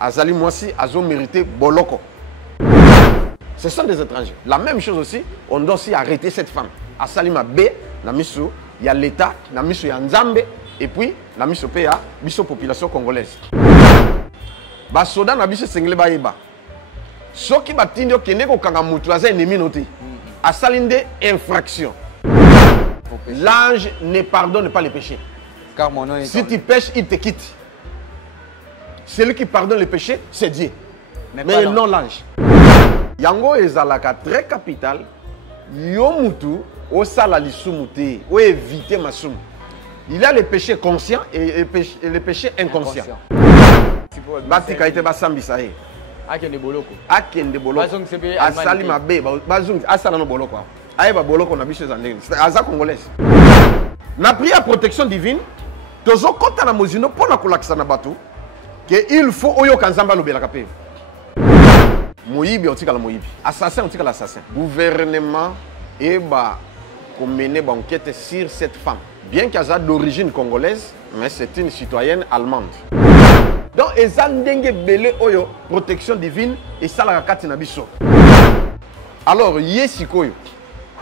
Azali Mwasi, Azo mérité Boloko. Ce sont des étrangers. La même chose aussi, on doit aussi arrêter cette femme. Asalima B, la miso, il y a l'État, la miso, il y a Nzambe, et puis la miso il y a la population congolaise. Basoda na biso sengle ba yeba. Soki batindio kende ko kanga mutu aza ennemi noté. Asalinde infraction. L'ange ne pardonne pas les péchés. Car mon nom est si tu pêches, il te quitte. Celui qui pardonne les péchés, c'est Dieu. Mais non l'ange. Yango ezalaka très capital. Yo mutu osala lisumu te, o éviter masumu. Il y a les péchés conscients et les péchés inconscients. Batika ite basambisa ye. Akende boloko. Akende boloko. Asali mabe, bazung asala no boloko. Aïba boloko na biso za ndenge. Aza congolaise. Na prière protection divine, tozo kota na mozino pona kolakisa na bato que il faut oyo kanzamba lobelaka pe. Moyibi otikala moyibi. Assassin otikala assassin. Gouvernement et ba mener ba enquête sur cette femme. Bien qu'elle soit d'origine congolaise, mais c'est une citoyenne allemande. Donc, ezandenge belé oyo protection divine et ça la kati na biso. Alors, yesikoyo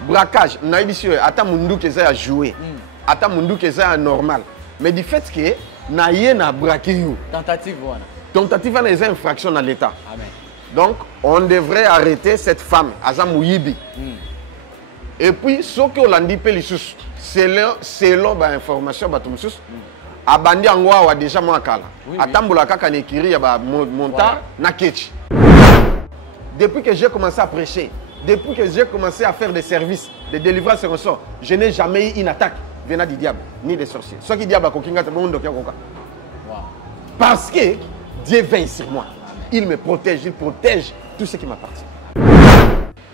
braquage na biso ata mundu keza a jouer. Ata mundu keza normal. Mais du fait que na ye na braqué you. Tentative voilà. Tentative na une infraction dans l'état. Amen. Donc, on devrait arrêter cette femme Azam Mouyibi. Et puis, ce que l'on dit pelissus selon l'information batumsus abandi angwa wa déjà mwakala. Atambola kaka nekiri ya ba monta na ketch. Depuis que j'ai commencé à prêcher, depuis que j'ai commencé à faire des services de délivrance et ressort, je n'ai jamais eu une attaque venant du diable ni des sorciers. Ce qui diable kokinga tabondo koka. Parce que Dieu veille sur moi. Il me protège, il protège tout ce qui m'appartient.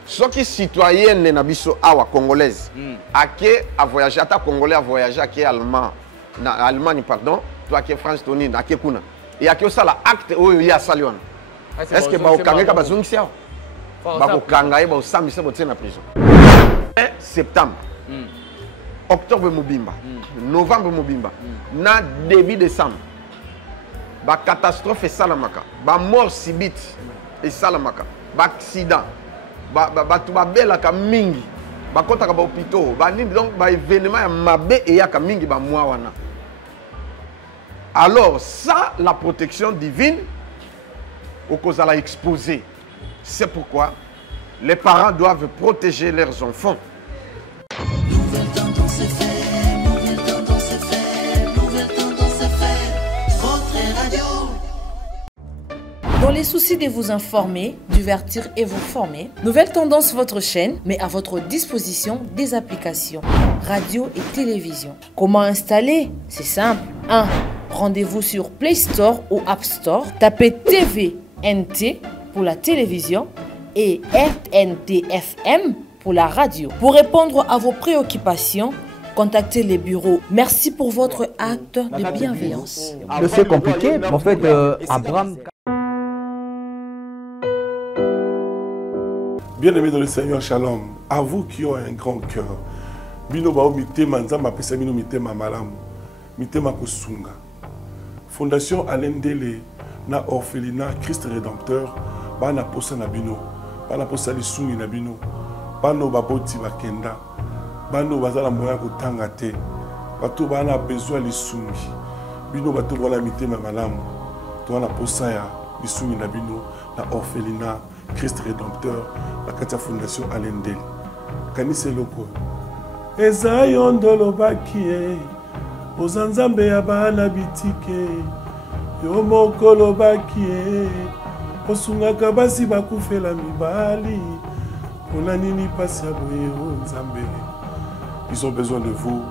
Ce qui est citoyenne de Nabiso Awa congolaise, ake a voyagé, ata congolais a voyagé, ake allemand, na Allemagne pardon, toi qui France Tony, na ake kuna. Et ake ça la acte où il y a salion. Est-ce que ba okanga ka bazungi sia? Ba okanga ba osambi se botie na prison. 1 septembre. Octobre Mobimba. Novembre Mobimba. Na début décembre. Ba catastrophe et salamaka. Ba mort subite et salamaka. Ba accident. Batu babelaka mingi bakotaka ba hôpitaux ba nini donc ba événement ya mabe et yaka mingi ba mwa wana. Alors ça la protection divine au cause à la exposer. C'est pourquoi les parents doivent protéger leurs enfants. Dans les soucis de vous informer, divertir et vous former, Nouvelle Tendance, votre chaîne, met à votre disposition des applications, radio et télévision. Comment installer? C'est simple. 1. Rendez-vous sur Play Store ou App Store. Tapez TVNT pour la télévision et RNTFM pour la radio. Pour répondre à vos préoccupations, contactez les bureaux. Merci pour votre acte de bienveillance. C'est compliqué, mais en fait, Abraham... Bien-aimés dans le Seigneur, shalom. À vous qui ont un grand cœur. Bino bao mitema nzamba pesa bino mitema malamu. Mitema kosunga. Fondation Alain Dele na orphelinat Christ Rédempteur bana posa na bino. Bana posa lisungi na bino. Bano baboti bakenda. Bano bazala moya kotanga te. Bato bana besoin lisungi. Bino bato bana mitema malamu. To bana posa ya lisungi na bino na orphelinat Christ Rédempteur, la Katia Fondation Alain Dele. Kanise loko. Eza yondolo bakie, ozanzambe ya bana bitike, yo mokolo bakie, osungaka basi bakufela mibali, pona nini pasi ya boye o nzambe. Ils ont besoin de vous,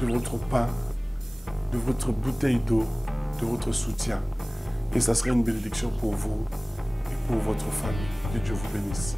de votre pain, de votre bouteille d'eau, de votre soutien. Et ça serait une bénédiction pour vous. Pour votre famille. Que Dieu vous bénisse.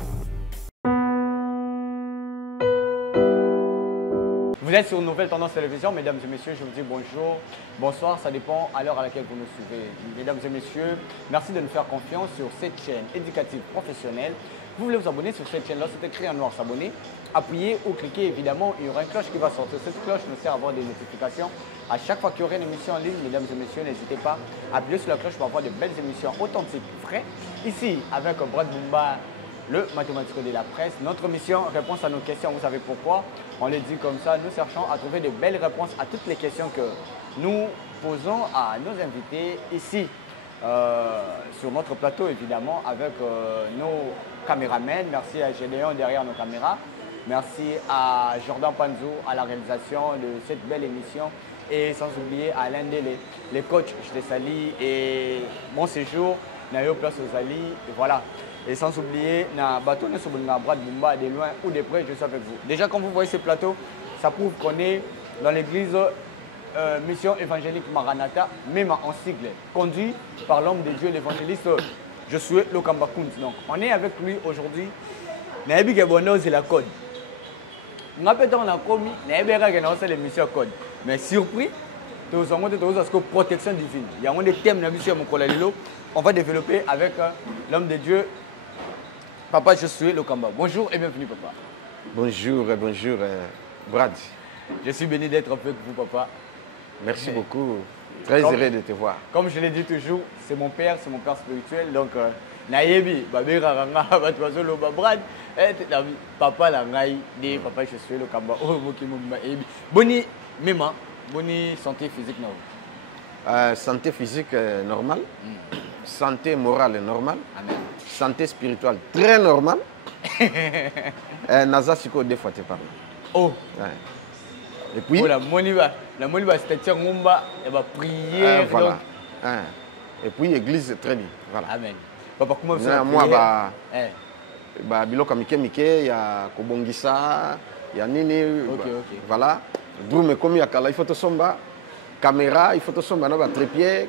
Vous êtes sur Nouvelle Tendance Télévision, mesdames et messieurs, je vous dis bonjour, bonsoir, ça dépend à l'heure à laquelle vous nous suivez. Mesdames et messieurs, merci de nous faire confiance sur cette chaîne éducative professionnelle. Vous voulez vous abonner sur cette chaîne-là, c'est écrit en noir, s'abonner. Appuyez ou cliquez, évidemment, il y aura une cloche qui va sortir. Cette cloche nous sert à avoir des notifications. À chaque fois qu'il y aura une émission en ligne, mesdames et messieurs, n'hésitez pas à appuyer sur la cloche pour avoir de belles émissions authentiques, vraies. Ici, avec Brad Bumba, le mathématico de la presse. Notre mission, réponse à nos questions. Vous savez pourquoi? On les dit comme ça. Nous cherchons à trouver de belles réponses à toutes les questions que nous posons à nos invités ici, sur notre plateau, évidemment, avec nos caméramens. Merci à Gédéon derrière nos caméras. Merci à Jordan Panzou à la réalisation de cette belle émission. Et sans oublier à Alain Délé, les coachs, je les salue. Et mon séjour, Nayo Place aux Ali. Et voilà. Et sans oublier, na bâtonné sur le Brad Bumba, de loin ou de près, je suis avec vous. Déjà, quand vous voyez ce plateau, ça prouve qu'on est dans l'église Mission évangélique Maranatha, même en sigle, conduit par l'homme de Dieu, l'évangéliste Josué Lokamba Kuntz. Donc, on est avec lui aujourd'hui. Naebi Gabono, c'est la code. On a peut-être commis, Naebi Gabono, c'est l'émission code. Mais surpris, tous en protection divine. Il y a des thèmes sur mon collègue. On va développer avec l'homme de Dieu, Papa Josué Lokamba. Bonjour et bienvenue, papa. Bonjour, bonjour, Brad. Je suis béni d'être avec vous, papa. Merci beaucoup. Très heureux de te voir. Comme je l'ai dit toujours, c'est mon père spirituel. Donc, Nayebi, Babira Ranga, Batwazo Loba Brad, papa Langai, de Papa Josué Lokamba. Oh, Nayebi. Boni, Mema, boni santé physique, non? Santé physique normale. Santé morale normale. Amen. Santé spirituelle très normale. Naza Siko deux fois te parle. Oh. Ouais. Et puis. Oh, la moniba, c'était un mumba, elle va prier. Voilà. Donc... Et puis église très bien. Voilà. Amen. Papa, comment vous faites? Moi, biloko mike il y a Kobongisa, il y a Nini. Ok. Voilà. D'où me comme il y a Kala, il faut te somba. Caméra, il faut te somba na ba trépied,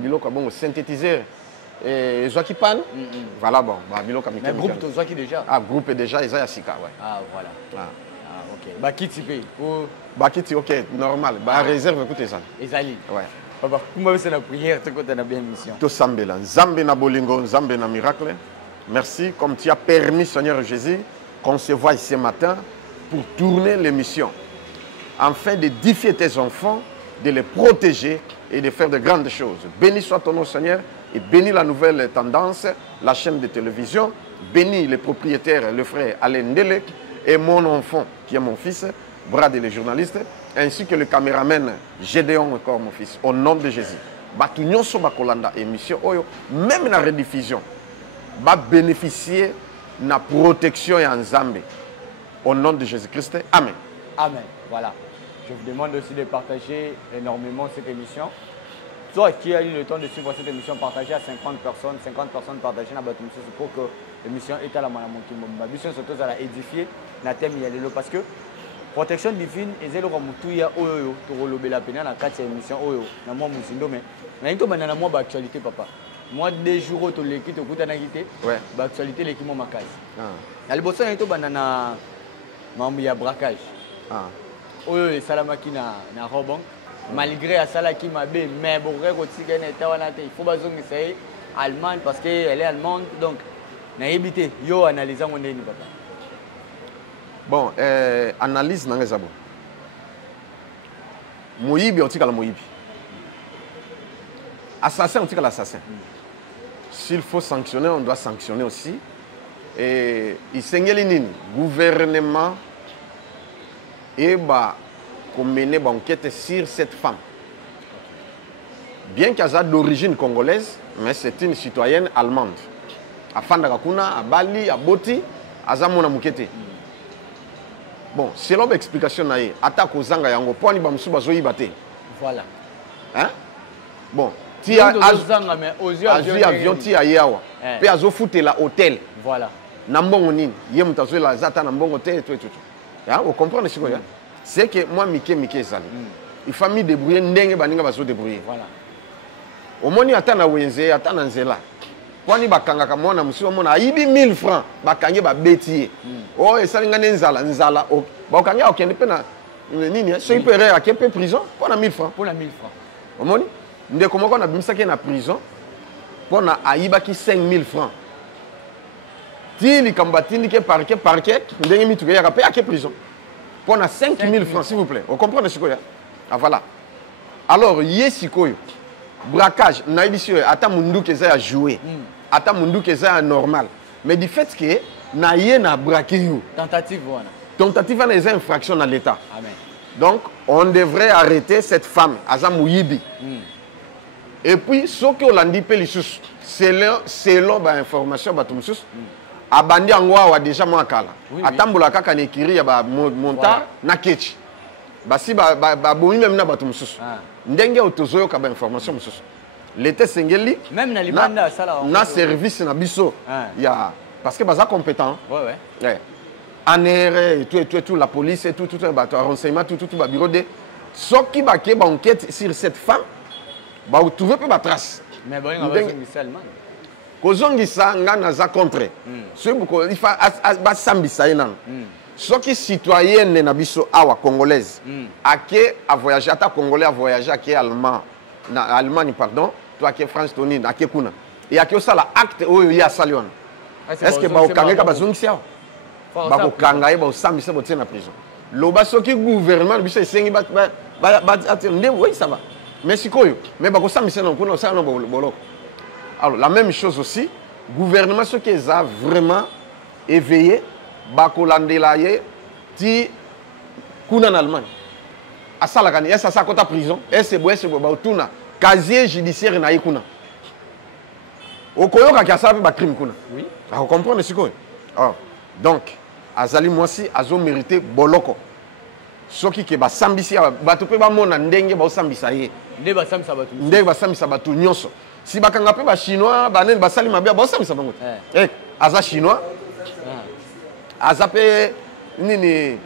biloko bon synthétiseur. Et Zoaki Pan, voilà bon, biloko mike. Mais groupe Zoaki déjà. Ah, groupe déjà, ils ont Sika, ouais. Ah, voilà. Ah, ok. Bakiti paye. Bakiti, ok, normal. Réserve, écoutez ça. Ezali. Ouais. Papa, comment c'est la prière, tu as bien mission. Tout Sambela, Zambé na bolingo, Zambé na miracle. Merci, comme tu as permis, Seigneur Jésus, qu'on se voit ce matin pour tourner l'émission, afin d'édifier tes enfants, de les protéger et de faire de grandes choses. Béni soit ton nom, Seigneur, et bénis la nouvelle tendance, la chaîne de télévision, bénis les propriétaires, le frère Alain Ndele, et mon enfant, qui est mon fils, Brad et les journalistes, ainsi que le caméraman Gédéon, encore mon fils, au nom de Jésus. Batunion so bakolanda émission, même la rediffusion, va bénéficier de la protection et en Zambie. Au nom de Jésus-Christ, Amen. Amen, voilà. Je vous demande aussi de partager énormément cette émission. Toi qui as eu le temps de suivre cette émission, partagez à 50 personnes partagées dans Batumsus pour que l'émission est à la main de mon mission surtout à la édifier, na thème yalelo parce que protection divine et zélo ramutuya oyo to rolobela pena na 4e émission oyo na moi musindo mais na to banana moi ba actualité papa. Moi des jours to l'équipe to kuta na kité. Ouais. Ba actualité l'équipe mo makazi. Na liboso na to banana mambo ya braquage. Oyo esalamaki na Robong malgré asalaki mabe mais bourré kotika na tawana te il faut bazongisa ye allemande parce que elle est allemande donc na yebité yo analyser ngo ndeni papa. Bon, analyse nanga zabo. Moyibi otikala moyibi. Assassin otikala assassin. S'il faut sanctionner, on doit sanctionner aussi. Et il sengeli nini gouvernement et qu'on mène une enquête sur cette femme. Bien qu'elle soit d'origine congolaise, mais c'est une citoyenne allemande. À Fandakakuna, à Bali, à Boti, à Zamona Mukete. Bon, selon l'explication, attaque aux Zanga Yango, pour voilà. Hein? Bon, tu as avion, tu as yawa. Puis à Zofouté la hôtel. Voilà. Nambongo nini, yemutazo la zata nambongo te tout. Vous comprenez ce que je veux dire? C'est que moi, Mike Zali, il faut me débrouiller, ndenge baninga baso débrouiller. Voilà. Au moins, il y a un wenze, il y a un nzela. Quand il y a un monsieur, il y a 1000 francs, il y a un bétier. Oh, et ça, il y a un nzala. Il y a un nini soki mpe erreur ake mpe prison mpo na 1000 francs. Pour la 1000 francs. omoni ndeko moko nabimisaki na prison mpo na ayibaki 5000 francs ti likambo batindiki parquet ndenge mituka eyaka mpe ake prison mpo na 5000 francs s'il vous plaît ocomprendre sikoyo. Ah voilà. Alors ye sikoyo braquage nayebi si oyo ata munduki eza ya jouer ata munduki eza ya normal mais du fait que na ye na braqué yo Tentative wana. tentative wana eza infraction na l'état. Amen. Donc on devrait arrêter cette femme aza muyibi. Et puis soki olandi mpe lisusu selon bainformation bato mosusu abandi yango awa déjà mwa kala atambola kaka na ekiri ya bamontar na kechi basi babomi meme na bato mosusu ndenge oyo tozoyoka bainformation mosusu l'état esengeli même na libanda asala na service na biso ya parce que baza compétent. Ouais. ANR et tout la police et tout bato renseignement tout bureau de soki bake ba enquête sur cette femme ba trouver pe ba trace. Mais bon on va seulement kozongisa nga naza contre soki buko ifa ba sambisa ye nan soki citoyenne na biso awa congolaise ake a voyager ata congolais a voyager ake allemand na Allemagne pardon to ake France toni na ake kuna et ake osala acte oyo ya salion est-ce que ba okangeka bazongisa bakokanga ye baosambisa botie na prison loba soki gouvernement biso esengi nde oui ça va mais sikoyo mais bakosambisa na kuna osala na boloko. Alors la même chose aussi gouvernement soki eza vraiment éveillé bakolandela ye ti kuna na Allemagne asalaka ni esa sa kota prison ese boye baotuna casier judiciaire na ye kuna okoyoka ki asala pe ba crime kuna. Oui. Comprendre sikoyo. Alors donc azali mwasi azo mérité boloko soki ke basambisi bato pe bamona ndenge baosambisa ye nde basambisa bato ndenge basambisa bato nyonso si bakanga pe ba chinois banene basali mabe baosambisa bango aza chinois aza pe nini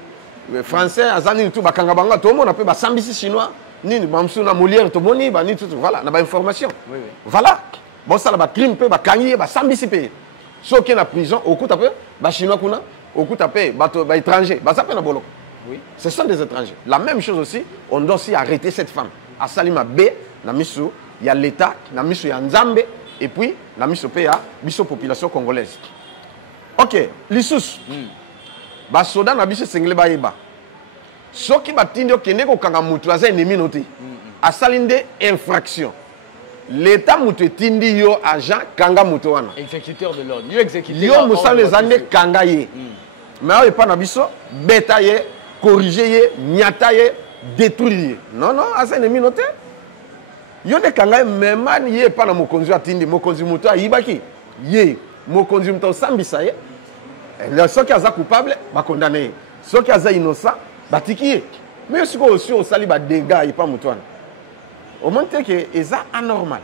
français aza nini tout bakanga bango tomona pe basambisi chinois nini bamsu na Molière tomoni ba nini tout voilà na ba information. Oui. Voilà bosala ba crime pe bakangi ye basambisi pe soki na prison okuta pe ba chinois kuna okuta pe bato ba étranger baza pe na boloko. Oui. Ce sont des étrangers. La même chose aussi, on doit aussi arrêter cette femme. À Salima B, na miso, il y a l'État, na miso, il y a Nzambe, et puis, na miso, il y a la population congolaise. Ok, l'issous. Ba soda na biso sengle ba yeba. Soki batindi okende ko kanga mutu aza ennemi noté. A salinde infraction. L'État mutu tindi yo agent kanga mutu wana. Exécuteur de l'ordre. Yo exécuteur. Yo musa les années kanga ye. Mais on pas na biso beta ye corriger ye nyata ye détruire. Non asa ennemi noté. Yo ne kanga même ye pas na mokonzi atindi mokonzi mutu ayibaki. Ye mokonzi mutu sambisa ye. Ceux qui sont coupables, sont condamnés. Ceux qui sont innocents, sont tiqués. Mais ceux qui sont aussi des dégâts, ils ne sont pas moutouans. Au moment où c'est anormal.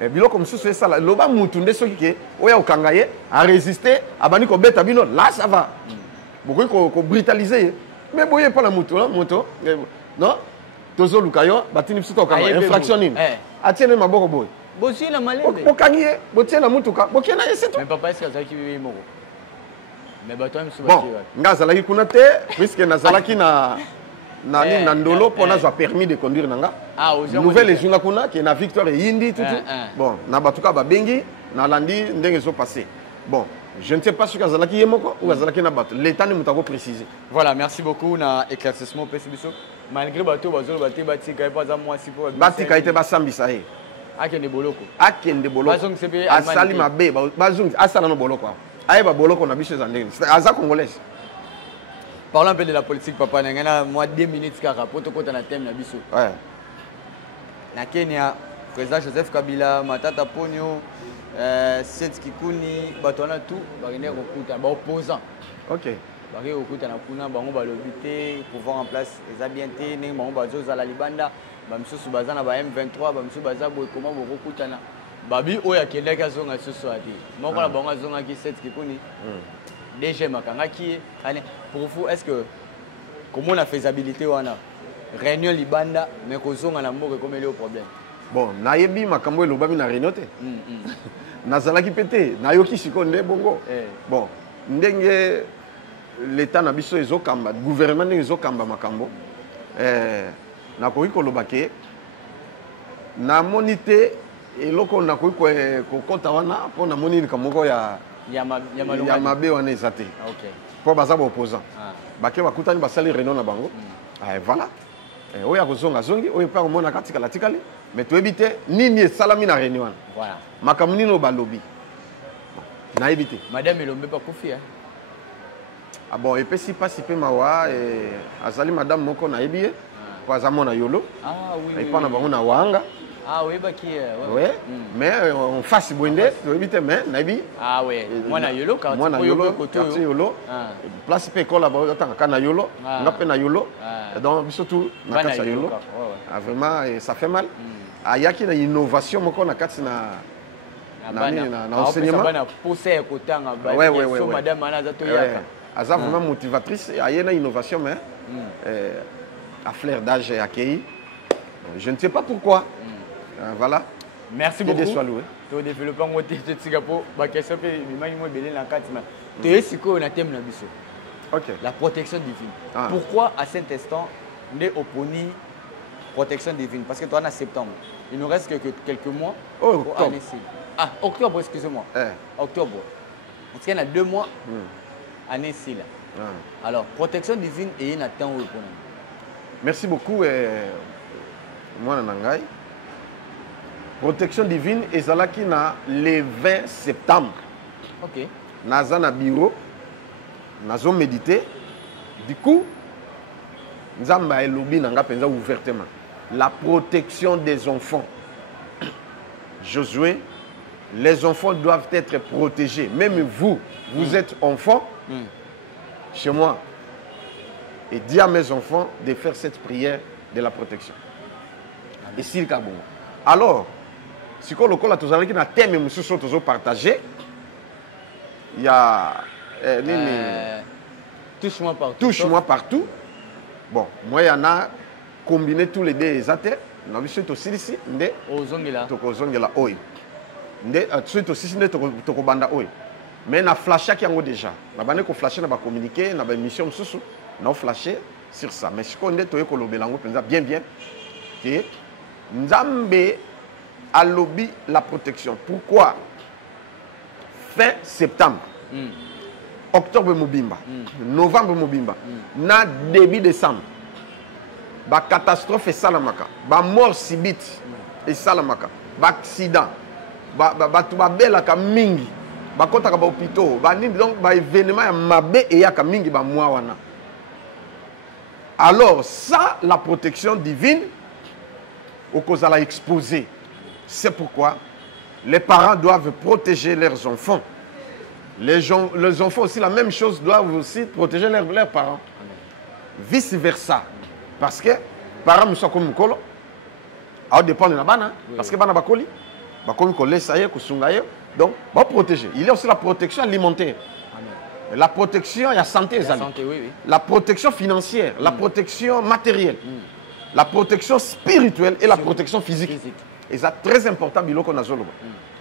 Et bien comme c'est ça, le bas moutouandé ceux qui ont kangaye à résister, à bannir comme bête abino, là ça va. Beaucoup qui brutaliser. Mais vous pas la moutou, non? Tozo lukayo, batini psito kangaye, infractionné. Atienne ma boko boy. Bossi la malade. Bokangiye, botienne la moutouka, bokiena c'est tout. Mais papa est-ce que ça qui vit moko? Mais bato bon, ngazalaki kuna te puisque nazalaki na ndolo pour nazwa permis de conduire nanga. Ah, nouvelle ezunga kuna qui na Victoire et Yindi tout. Bon, na batuka ba bengi na landi ndenge zo passé. Bon, je ne sais pas si ngazalaki yemoko ou ngazalaki na bato. L'état ne mutako préciser. Voilà, merci beaucoup na éclaircissement PCBiso. Malgré bato bazolo bati bati kai pas za moi si pour bati kai te ba sambisa he. Akende boloko. Akende boloko. Bazong CP asali mabe bazong asala no boloko. Aïe, boloko na biso zandeng. Aza congolaise. Parlons un peu de la politique, papa. Nangana moi 2 minutes car rapport au na thème na biso. Ouais. Na Kenya, président Joseph Kabila, Matata Ponyo, Seth Kikuni, batona tout, barine okuta, ba opposant. OK. Bari okuta na kuna bango ba lobité, pouvoir en place, les habienté, ning bango bazo za la libanda, ba msusu bazana ba M23, ba msusu baza boy comment boko kutana. Babi oya kendaka zonga soso ati moko la bonga zonga ki set kikuni DG makanga ki pour vous est-ce que comment la faisabilité wana réunion libanda mais ko zonga na moko comme le problème bon nayebi makambo elobami na réunion te nazalaki pété nayoki sikonde bongo bon ndenge l'état na biso ezokamba gouvernement ndenge ezokamba makambo nakoki koloba ke namoni te eloko nakoki kokota wana mpo namoni likambo moko ya mabe wana eza te mpo baza baopposant bake bakutani basali réunion na bango voilà oyo akozonga zongi oyo mpe akomona katikala tikali mais toyebi te nini esalami na réunion wana makambo nini oyo balobi nayebi te madame elombe bakufi bon epesi mpasi mpe mawa azali madame moko nayebi ye mpo aza mona yolo epa na bango na wanga ouais mais on fasse bonde toyebi te mais nayebi mwana yolo quartier yolo place pe école là-bas otanga kana yolo nga pe na yolo donc surtout na kati ya yolo vraiment ça fait mal ayaki na innovation moko na kati na enseignement aza vraiment motivatrice aye na innovation mais à flair d'âge accueilli je ne sais pas pourquoi. Voilà. Merci beaucoup. Tu as développé un côté de Singapour. Ma question est la protection divine. Pourquoi à cet instant, on est opposé protection divine? Parce que toi, on a septembre. Il nous reste quelques mois pour année. Octobre, excusez-moi. Octobre. Parce qu'il y a 2 mois, année. Alors, protection divine et il attend. Merci beaucoup. Moi, Nangai. Protection divine ezalaki na le 20 septembre. OK. Naza na bureau. Nazo méditer. Du coup, nzamba elobi nanga penza ouvertement. La protection des enfants. Josué, les enfants doivent être protégés. Même vous, vous êtes enfant chez moi. Et dis à mes enfants de faire cette prière de la protection. Et s'il y a bon. Alors, si on a un thème que partagé, il y a touche-moi partout. Touche-moi partout. Bon, moi, il y en a combiné tous les deux. On a vu aussi ici. Mais on a flashé déjà. On a flashé, on a communiqué, on a une mission, on a flashé sur ça. Mais si on a bien, que Nzambe a lobby la protection. Pourquoi? Fin septembre, octobre Mobimba, novembre Mobimba, na début décembre, ba catastrophe et salamaka, ba mort subite et salamaka, ba accident, ba bela ka mingi, ba kota ka ba hôpitaux, ba ni donc ba événement ya mabe et ya ka mingi ba mwa wana. Alors ça, la protection divine, au cause à la exposer. C'est pourquoi les parents doivent protéger leurs enfants. Les enfants aussi, la même chose, doivent aussi protéger leurs parents. Vice versa. Parce que les parents ne sont comme Mukolo. Ça dépend de la banane. Parce que les parents ne donc, on va protéger. Il y a aussi la protection alimentaire. La protection, il y a santé, la protection financière, la protection matérielle, la protection spirituelle et la protection physique. Et c'est très important.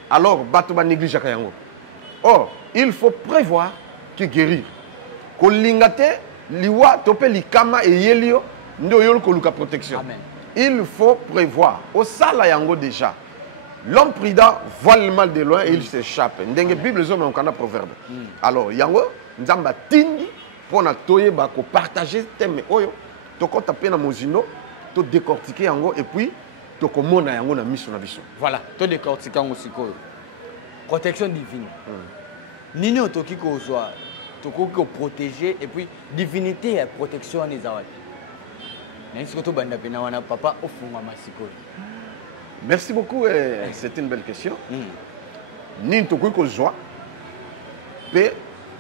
Alors, Batoba néglige Kayango. Or, il faut prévoir que guérir. Kolingate, liwa, tope likama et yelio, ndoyol koluka protection. Il faut prévoir. Au sala yango déjà. L'homme prudent voit le mal de loin et il s'échappe. Ndenge Bible les hommes ont un proverbe. Alors, yango, nzamba tindi pour na toye ba ko partager thème oyo, to ko taper na mozino, to décortiquer yango et puis voilà, tout décortiquer aussi. Protection divine. Nini otoki ko soit, toko ko protéger et puis divinité et protection les awad. Papa merci beaucoup, c'est une belle question. Nini toko ko joie,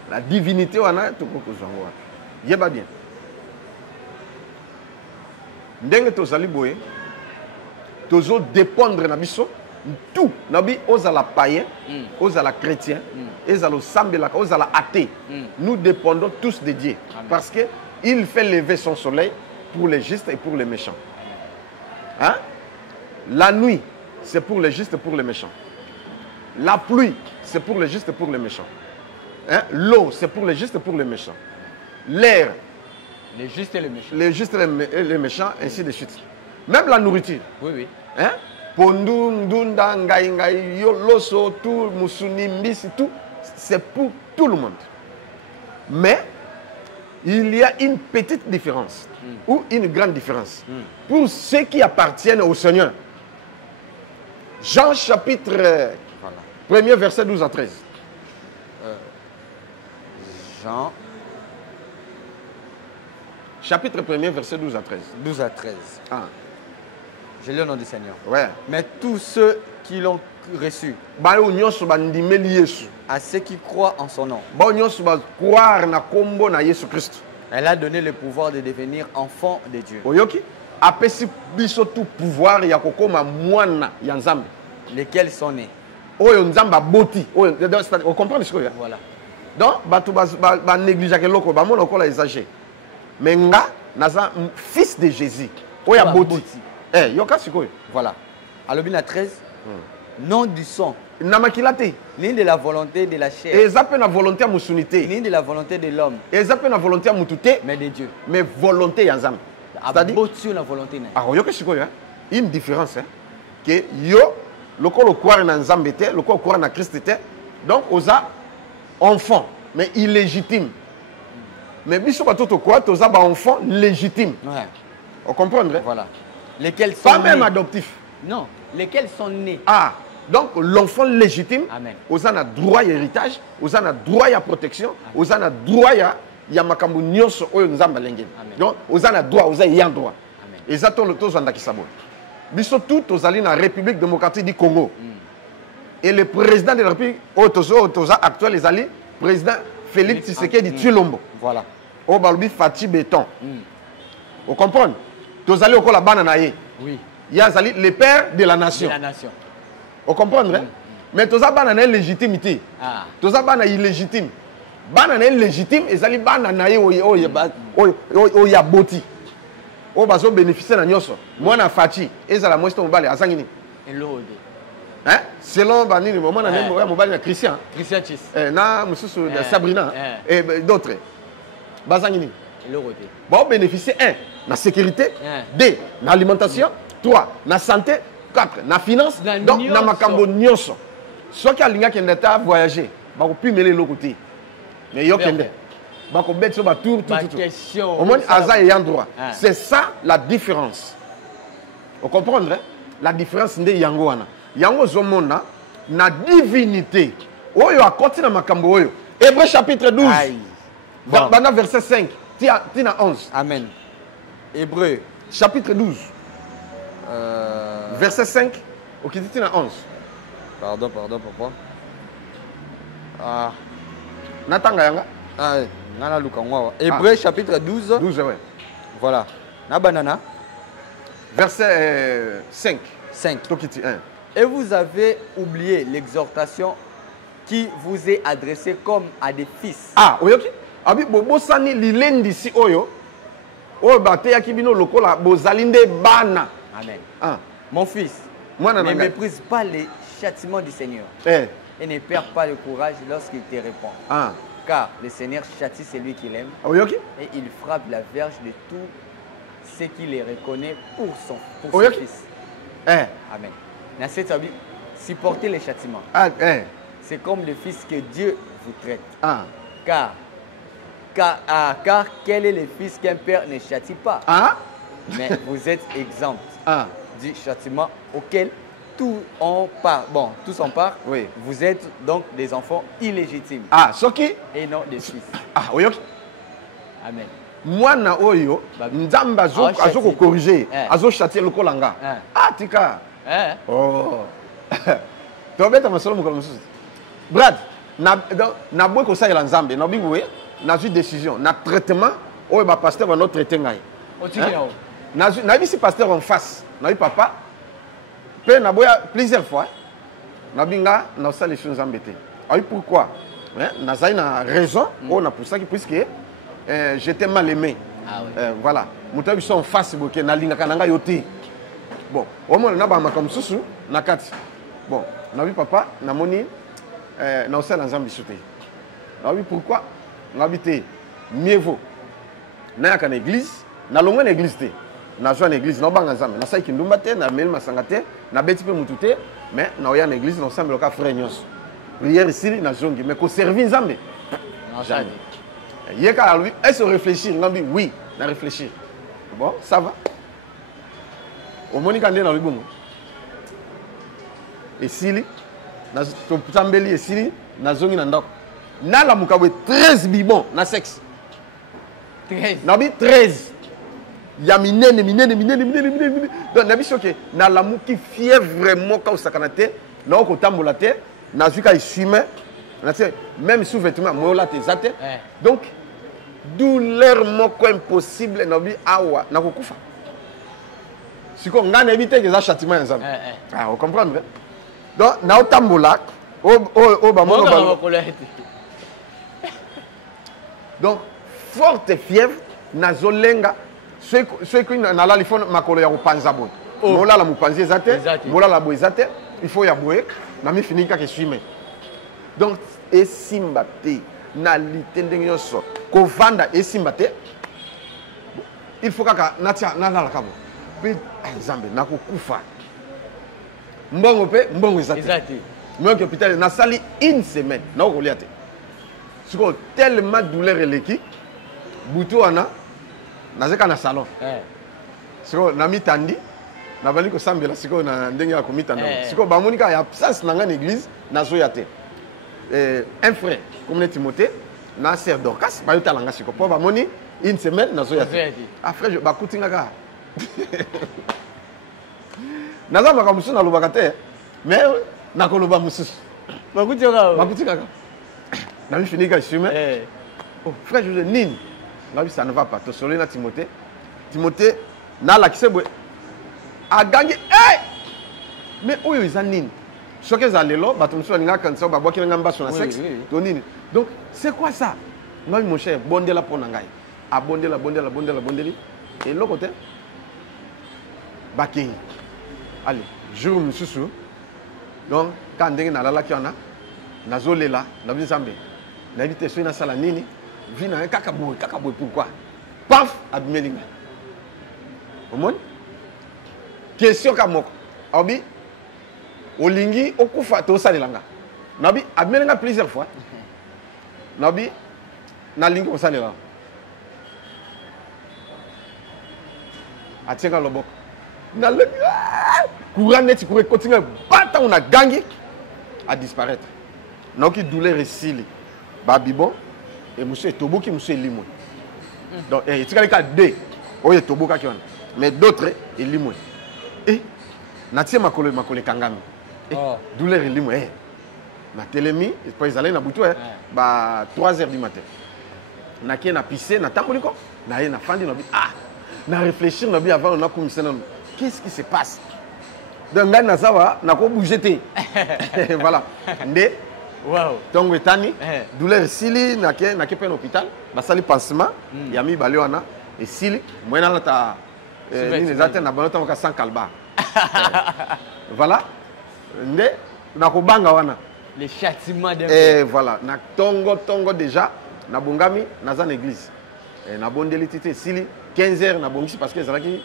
la divinité wana toko ko joie. Yeba bien. Ndenge to zali boye. Toujours dépendre na biso tout nabi ozala païen ozala chrétien ezala sambela ozala athée nous dépendons tous de Dieu. Parce que il fait lever son soleil pour les justes et pour les méchants. Hein? La nuit c'est pour les justes et pour les méchants. La pluie c'est pour les justes et pour les méchants. Hein? L'eau c'est pour les justes et pour les méchants. L'air Les justes et les méchants. Les justes et les méchants, ainsi de suite. Même la nourriture. Oui, oui. Hein? Pondu, ndunda, ngai, ngai, yoloso, tout, musuni, mbisi, tout. C'est pour tout le monde. Mais il y a une petite différence ou une grande différence pour ceux qui appartiennent au Seigneur. Jean chapitre 1er verset 12 à 13. Jean chapitre 1er verset 12 à 13. 12 à 13. Ah. Je lis au nom du Seigneur. Ouais. Mais tous ceux qui l'ont reçu, Bao nyonso bandimeli Yesu. à ceux qui croient en son nom, Bao nyonso ba croire na kombo na Yesu Christ. elle a donné le pouvoir de devenir enfant de Dieu. Oyoki apesi biso tout pouvoir ya kokoma mwana ya Nzambe. Lesquels sont nés. Oyo Nzamba boti. Oyo on comprend ce que Voilà. Donc batu ba négliger ke loko ba mona kola exagérer. Mais nga naza fils de Jésus. Oya boti. Eh yoka sikoyo. Voilà. Alors bien à 13. Non du sang, Namakilate. ni de la volonté de la chair, Eza pe na volonté ya musunité. ni de la volonté de l'homme, Eza pe na volonté ya mutute. mais de Dieu. Mais volonté ya Nzambe. C'est-à-dire Aboti la volonté. ah yoka sikoyo. Une différence hein. Que yo lokolo croire na Nzambe te, lokolo croire na Christ te. Donc oza enfant mais illégitime. Mais biso ba toto quoi, toza ba enfant légitime. Ouais. On comprend hein? Voilà. Lesquels sont Pas même nés. adoptif. Non. Lesquels sont nés. Ah, donc l'enfant légitime, Amen. aux a droit à héritage, aux a droit à protection, aux a droit à makambu nyonso oyo nzamba lengeni. Donc aux a droit, aux a y droit. Amen. Et ça tout tous andaki sabo. Biso tout aux allés na République démocratique du Congo. Et le président de la République otoza actuel les alliés, président Félix Tshisekedi Tshilombo. Voilà. Au balbi Fati Béton. Vous comprenez? Tous allés au la banana. Oui. Il y a les pères de la nation. De la nation. Vous comprenez? Mais tous les banana légitimité. Ah. Tous les banana illégitime. Banana légitime et les banana boti. O bazo bénéficier na nyoso. Moi na Fati et ça la moisson mobile azangini. Et l'autre. Hein? Selon banini moi na même mobile na Christian. Christian Chis. Na mususu de Sabrina et d'autres. Bazangini. Et l'autre. Bon bénéficier 1 la sécurité, 2 na alimentation, 3 na santé, 4 na finance, donc na makambo nyonso. Soit qui a linga qui n'était voyager, ba ko pi mêler l'autre côté. Mais yo kende. Ba ko bet so ba tour tout. Au moins aza et endroit. C'est ça la différence. Vous comprenez? La différence ndé yango wana. Yango zomona na divinité. Oyo akoti na makambo oyo. Hébreux chapitre 12. Dans verset 5. Tina 11. Amen. Hébreux. Chapitre 12. Verset 5. Ok, Tina 11. Pardon, papa. Ah. Natanga yanga. Ah, Nana Lukangwa. Hébreux chapitre 12. 12, ouais. Voilà. Na banana. Verset 5. 5. Tokiti 1. Et vous avez oublié l'exhortation qui vous est adressée comme à des fils. Ah, oyoki. Abi bobo sani lilendi si oyo. Oyo bate yakibino lokola bozalinde bana. Amen. Ah. Mon fils, ne méprise pas les châtiments du Seigneur. Et ne perds pas le courage lorsqu'il te répond. Ah. Car le Seigneur châtie celui qu'il aime. Oyoki. Et il frappe la verge de tout ce qui les reconnaît pour son fils. Amen. Dans cette Bible, supportez les châtiments. C'est comme le fils que Dieu vous traite. Ah. Car quel est le fils qu'un père ne châtie pas? Ah. Mais vous êtes exempts du châtiment auquel tous en part. Oui. Vous êtes donc des enfants illégitimes. Ah, soki. Et non des fils. Ah, oyoki. Amen. Moi na oyo, nzamba azoko corriger, azo châtier le kolanga. Ah, tika. Oh. Tu vas masolo mo comme ça. Brad, na boy ko sa ya nzambe, na bingwe, na ju décision, na traitement, oyo ba pasteur va notre traiter ngai. Na bisi pasteur en face, na eu papa. Pe na boya plusieurs fois. Na binga na sa les choses embêtées. Ah pourquoi? Na za na raison, on a pour ça puisque j'étais mal aimé. Ah oui. Voilà. Mouta biso en face boké na linga kananga yoté. Bon, au moins na ba makam susu na kati. Bon, na vu papa, na moni na osala nzambi souté. Na oui pourquoi? Na habité mieux vaut nayaka na église nalongwa na église te nazwa na église naobanga nzambe nasalaki ndumba te nameli masanga te nabeti mpe mutu te mais naoya na église naosambelaka frère nyonso prière esili nazongi mais koservi nzambe jamais ye kala alobi est-ce réfléchir ngambi oui na réfléchir bon ça va omoni ka nde nalobi bongo esili totambeli esili nazongi na ndako nalamuka boye 13 bibon na sexe nabi 13 ya minene donc nabi soki nalamuki fièvre moko osakana te naokotambola te nazwi ka essume même sous-vêtement moyola te eza te donc douleur moko impossible nabi awa nakokufa siko ngai nayebi te eza châtiment ya nzambe ocomprendre donc naotambola donc forte fièvre nazolenga soki nalali fo makolo ya kopanza boye molala mopanzi eza te molala boye eza te il faut ya boye namifini kaka eswime donc esimba te nali te ndenge nyonso kovanda esimba te il faut kaka nalalaka bo mpe nzambe nakokufa mbongo mpe mbongo eza te moyoki hôpital nasali une semaine naokolia te sikoyo tellement douleur eleki butu wana nazeka na salon sikoyo namitandi nabali kosambela sikoyo na ndenge ya komitanda sikoyo bamoni kaka ya absence na ngai na église nazoya te un frère komne Timothée na sœur Dorcas bayotala nga sikoyo mpo bamoni une semaine nazoya te frère bakutinga kaka naza makambo mosusu nalobaka te mais nakoloba mosusu bakuti kaka namifini kaka sume frère José nini ngabi ça ne va pas tosoloyi na Timothée nalakise boye agangi mais oyo eza nini soki eza lelo bato mosusu balingaka kanisa babwaki nanga mbaso na sexe to nini donc c'est quoi ça ngabi mon cher bondela mpo na ngai abondeli eloko te bakei allez jour mosusu donc ka ndenge nalalaki wana nazolela nabi nzambe nayebi te soki nasala nini vi na kaka boye pourquoi paf abimeli ngai omoni question ka moko abi olingi okufa tosalela nga nabi abimeli nga plusieurs fois nabi nalingi kosalela atienga loboko nalengi courant neti kouré continue bata on a gagné à disparaître naoki douleur esili babibon et monsieur etoboki monsieur elimwe donc etikali ka deux oyo etobokaki wana mais d'autres elimwe natie makolo ekangami douleur elimwe natelemi po ezalaki na butu ba 3 heures du matin nakie na pisse natamboli ko naye nafandi nabi na réfléchir nabi avant nakumisa nano qu'est-ce qui se passe donc ngai nazawa nakobouge te voilà nde ntongo etani douleur esili nake mpe na hôpital basali pansement ya mibale wana esili moye nalata nini eza te na bano ntangoka sans calbar voilà nde nakobanga wana les châtiments voilà na tongo déjà nabongami naza na église nabondeli ti te esili 15 heures nabongisi parce que ezalaki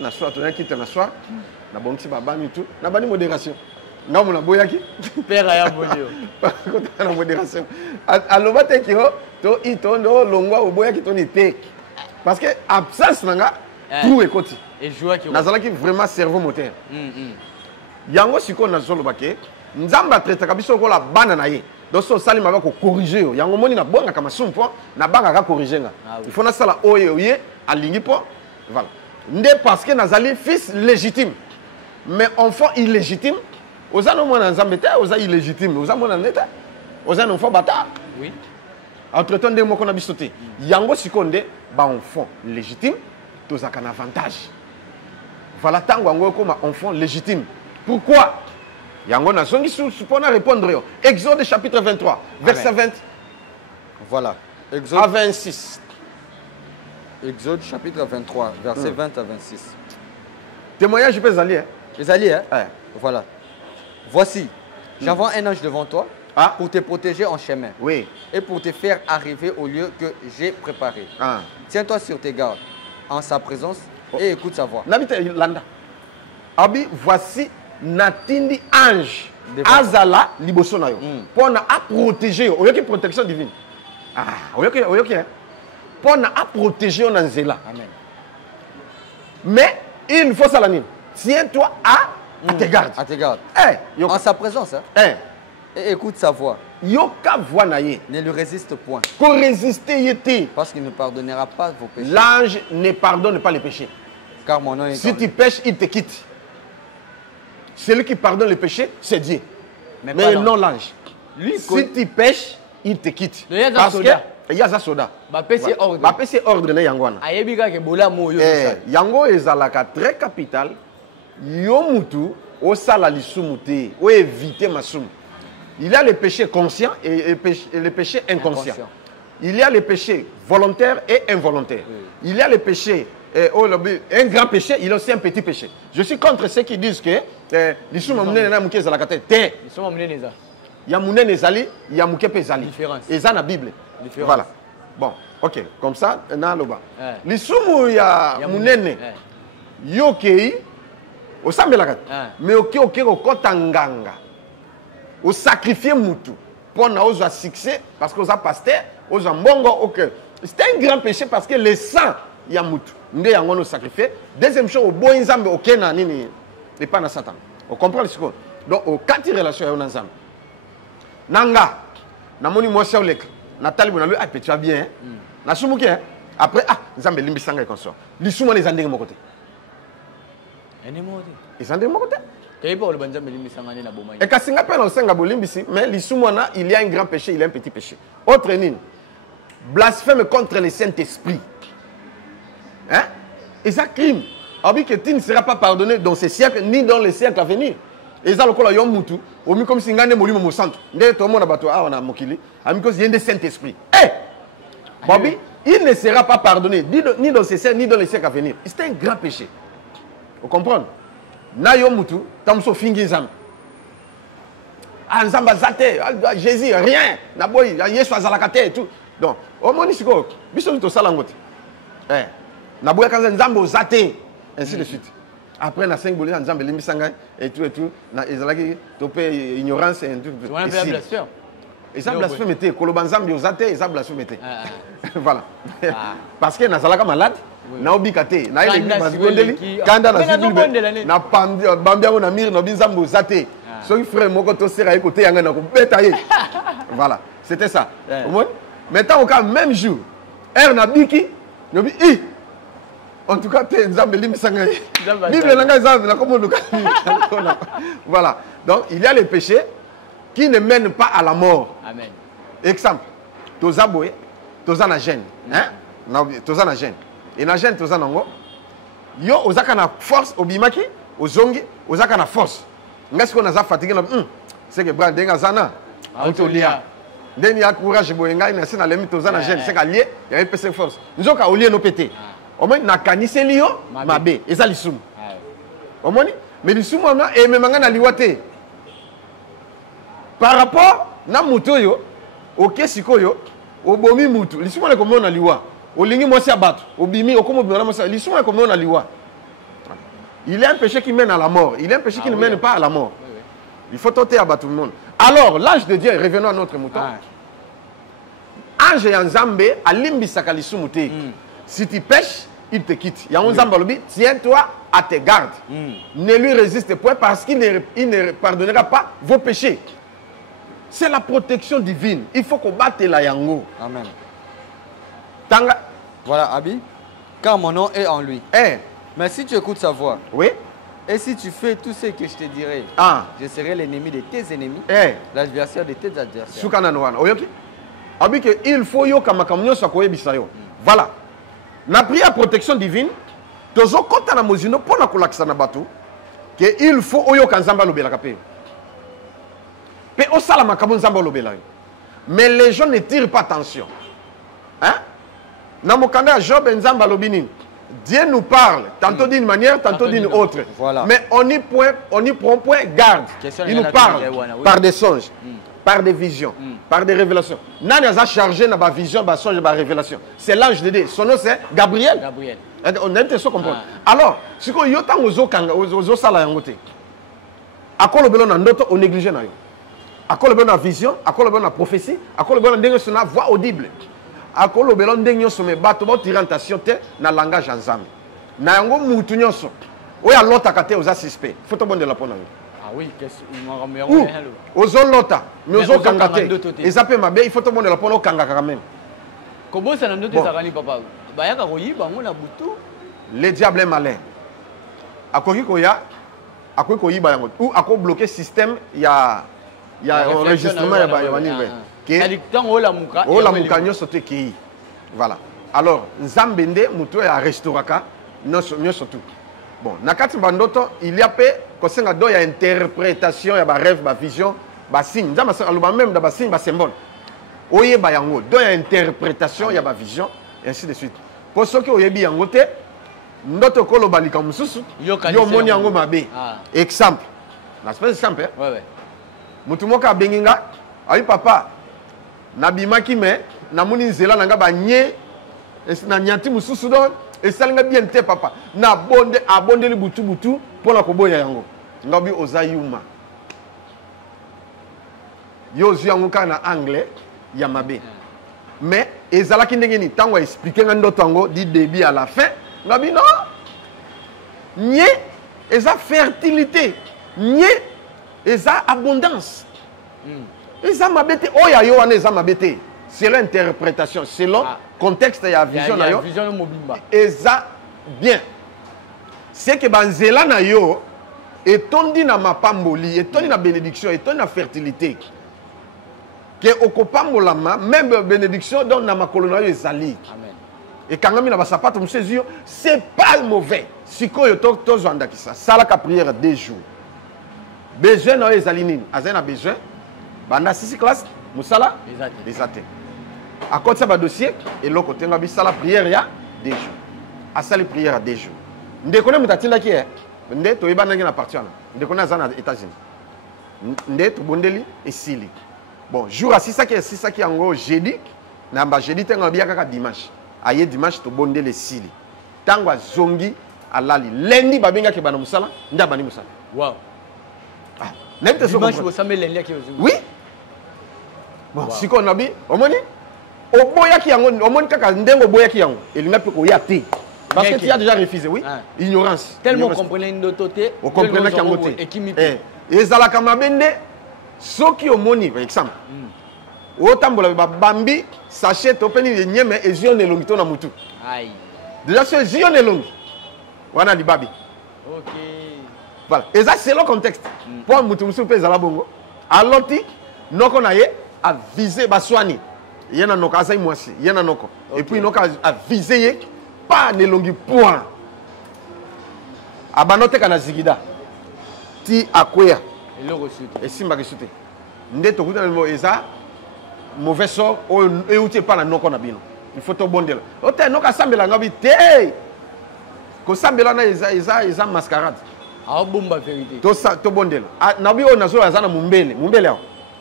na soir toyaki te na soir nabongisi babani tout nabani modération ngambo naboyaki père ya bonio kota na modération aloba te ki to itondo longwa oboyaki toni te parce que absence nanga tout ekoti nazalaki vraiment cerveau moteur yango sikoyo nazoloba ke nzambe atraitaka biso lokola bana na ye donc so osali mabe kokorrige yo yango moni nabongaka masumu mpo nabangaka korrige nga il faut nasala oyo ye alingi mpo voilà nde parce que nazali fils légitime mais enfant illégitime oza no mwana nzambe te oza illégitime oza mwana nde te oza na enfant bata entre temps nde moko na biso te yango sikoyo nde baenfant légitime tozalaka na avantage voilà ntango yango ekoma enfant légitime pourquoi yango nazongi susu mpona répondre yo Exode chapitre 23 verset 20 voilà à 26 Exode chapitre 23 verset 20 à 26 témoignage peut ezali ezali voilà voici j'envoie un ange devant toi Ah. pour te protéger en chemin. Oui. Et pour te faire arriver au lieu que j'ai préparé. Ah. Tiens-toi sur tes gardes en sa présence et écoute sa voix. Nabite Landa. Abi, voici Natindi ange. Devant. Azala liboso na yo. Pour na a protéger yo. Oyoki protection divine. Ah, oyoki. Pour na a protéger yo na nzela. Amen. Mais il faut ça la nine. Tiens-toi à tes gardes. À tes gardes. Eh, En sa présence. Hein? Et écoute sa voix. Yoka voix na ye. Ne lui résiste point. Qu'on résister yété. Parce qu'il ne pardonnera pas vos péchés. L'ange ne pardonne pas les péchés. Car mon nom est Si en tu lui. pêches, il te quitte. Celui qui pardonne les péchés, c'est Dieu. Mais Mais pas l'ange. non l'ange. Lui, Si tu pêches, il te quitte. Le yaza Parce soda. que yaza soda. bapesi ordre Bapesi ordre na yango wana. ayebi kaka bolamu oyo Yango ezalaka très capital. Yo mutu osala lisumu te, o éviter masumu. Il y a les péchés conscients et les péchés inconscients. Inconscient. Il y a les péchés volontaires et involontaires. Il y a les péchés, un grand péché, il y a aussi un petit péché. Je suis contre ceux qui disent que lisumu munene na muke ezalaka te. Te. soma munene eza Il y a munene ezali, il y a muke pe ezali. Différence. Et ça na Bible. Différence. Voilà. Bon, ok. Comme ça, na loba. Ouais. Lisumu ya munene. Yo kei osambelaka. Mais ok okota nganga. Au sacrifier mutu pour na succès parce que oza pasteur oza mbongo ok. C'est un grand péché parce que le sang ya mutu nde yango no sacrifier. Deuxième chose au boy nzambe ok na nini et pas na Satan. On comprend le score. Donc au quatre relations ya nzambe. Nanga na moni moi sia olek na talibu na lui ah tu vas bien hein? Na sumuki hein? Après ah nzambe limbisanga comme ça. Lisuma les andenge mon côté. ene mode Ils andenge mon côté. et pour le banzambe limisanga na bomai Et quand on appelle senga bolimbisi, mais l'isumana, il y a un grand péché, il y a un petit péché. Autre nine, blasphème contre le Saint-Esprit. Hein? Et ça crime. Abi que tu ne seras pas pardonné dans ces siècles ni dans les siècles à venir. Et ça le kola yom mutu, au mi comme si ngane molimo mo centre. Ndé tout le monde abato ah on a mokili. Ami cause il y a un Saint-Esprit. Eh! Bobby, il ne sera pas pardonné ni dans ces siècles ni dans les siècles à venir. C'est un grand péché. Vous comprenez? Na yo mutu tamso fingi nzambe nzamba zate Jésus rien na boy Yesu azalaka te et tout donc au moni siko biso to sala ngote na boy kanza nzambe ozate ainsi de suite après na 5 bolina nzambe limisanga et tout na ezalaki topé ignorance et tout on appelle blasphème et ça blasphème était koloba nzambe ozate et ça blasphème était voilà Ah. parce que nazalaka malade na obika te na ile Kanda bazibondeli sikoleki. kanda na Mais nazobondela zibili nini? na bambiango na mire no binzambe ozate soki frère moko to sera écouter yanga na ko beta ye voilà c'était ça Ouais. au moins maintenant au cas même jour er na biki no bi en tout cas te nzambe limisanga Nzambe bible nanga nzambe na komo luka voilà donc il y a les péchés qui ne mènent pas à la mort. amen Exemple, toza boye, toza na gêne, hein? Toza na gêne. Et na gêne toza nango. Yo ozaka na force obimaki, ozongi, ozaka na force. Ngasiko naza fatigué na c'est que bra denga zana. Autolia. Ndeni ya courage boye ngai na sina lemi toza na gêne, c'est ka lié, il y a une force. Nzoka olie no pété. Au moins na kaniseli yo mabe, eza lisumu. Au moins mais lisumu na e memanga na liwate. Par rapport na muto yo ok sikoyo obomi mutu lisuma le komona liwa olingi mwasi abatu obimi okomo bimana mwasi lisuma le komona liwa il y a un péché qui mène à la mort il y a un péché qui ne mène pas à la mort il faut tenter à tout le monde alors l'ange de Dieu revenons à notre mouton ange ya nzambe alimbisaka lisumu te si tu pêches il te quitte ya nzambe lobi tiens-toi à tes gardes ne lui résiste point parce qu'il ne pardonnera pas vos péchés. C'est la protection divine. Il faut qu'on batte la yango. Amen. Tanga. Voilà, Abi. Car mon nom est en lui. Eh. Mais si tu écoutes sa voix, Oui. et si tu fais tout ce que je te dirai, je serai l'ennemi de tes ennemis, Eh. l'adversaire de tes adversaires. Sukana noana. Oyoki. Abi que il faut yo kamakamnyo sakoye bisayo. Voilà. Na prière protection divine. Tozo kota na mozino pona kolakisa na batu que il faut oyo kanzamba lobela kapé. Mais les gens ne tirent pas attention. Hein? Dans Job et Nzamba Lobinin, Dieu nous parle, tantôt d'une manière, tantôt d'une autre. Voilà. Mais on y prend point garde. Il nous parle par des songes. par des visions, par des révélations. Nani a chargé na ba vision, ba songe, ba révélation. C'est l'ange de Dieu. Son nom c'est Gabriel. Gabriel. On a été comprendre. Alors, si on yota ozo kanga ozo sala yangote. Akolo belo na ndoto on néglige na yo. Akolo belo na vision, akolo belo na prophétie, akolo belo ndenge sona voix audible. Akolo belo ndenge somé bato ba orientation te na langage en Nzambe. Na yango mutu nyonso. Oya lota kate oza suspect. Faut to bonde la pona yo. Ah oui, qu'est-ce ozo lota, mais ozo kanga te. Ezape mabe, il faut to bonde la pona kanga quand même. Comment ça ndoto ezakani papa? Bayaka koyiba ngona butu. Le diable est malin. Akoki koya akoki koyiba yango ou ako bloquer système ya enregistrement ya ba niveau. Muka nyoso te ki. Voilà. Alors Nzambende mutu ya restauraka nyoso tout. Bon, nakati bandoto il y a pe kosenga do ya interprétation ya ba rêve, ba vision, ba signe. Nzamba aloba même da ba signe, ba symbole. Oye ba yango do ya interprétation ya ba vision et ainsi de suite. Pour ceux qui oyebi yango te ndoto kolo balika mususu yo moni yango mabe. Exemple. Na espèce exemple. Ouais. Mutu moka benginga, ayi papa. Nabimaki me na moni nzela nanga ba nye na nyanti mususu don et salinga bien te papa. Na bonde abondeli butu pour la koboya yango. Ngabi ozayuma. Yo yango kana anglais ya mabe. Mais ezalaki ndenge ni tango expliquer nga ndoto yango du début à la fin. Ngabi non. Nye eza fertilité. Nye eza abondance. Eza mabete oya yo wana eza mabete. C'est l'interprétation, selon contexte ya vision na yo. Vision mobimba. Eza bien. C'est que banzela na yo etondi na mapamboli, etondi na bénédiction, etondi na fertilité. Que okopambolama même bénédiction dans na makolo yo ezali. Amen. Et quand on a ba sapato monsieur c'est pas mauvais. Sikoyo to zwanda kisa. Sala ka prière 2 jours. Besoin na ezali nini? Azena besoin. Banda 6 classe musala ezate. À côté ça ba dossier et l'autre côté ngabi sala prière ya 2 jours. Asali prière 2 jours. Ndekone mutatinda ki e. Nde to yeba nangi na partir na. Ndekone azana États-Unis. Nde to bondeli esili. Bon, jour à 6 qui en jeudi, na ba jeudi tenga bia kaka dimanche. Aye dimanche to bonde le sili. Tangwa zongi alali. Lundi ba benga ke bana musala, nda bani musala. Wow. Ah, n'importe dimanche vous samé lundi qui oui. Bon, si ko nabi, omoni oboya ki yango, omoni kaka ndengo boya ki yango. Elinga pe ko ya te. Parce que tu as déjà refusé, oui. Ignorance. Tellement comprenez notre on comprenait qu'il y a un côté. Et ça la kamabende soki omoni par exemple. Otambola bambi sachet topeni de nyeme ezion elongi to na mutu. Aïe. Déjà ce zion elongi. Wana libabi. OK. Voilà. Et ça c'est le contexte. Pour mutu musu pe zala bongo. Aloti noko na ye a viser baswani. Yena noko asai mwasi, yena noko. Et puis noko a viser ye pas nelongi point. Abanote kana zigida. Ti akwea. Et le reçu. Et simba resute. Nde to kuta mo eza mauvais sort o euti pas na noko na bino. Il faut to bondela. Ote noka sambela ngabi te. Ko sambela na eza mascarade. Ah bomba vérité. To bondela. Na bi o nazo azana mumbele, mumbele aho.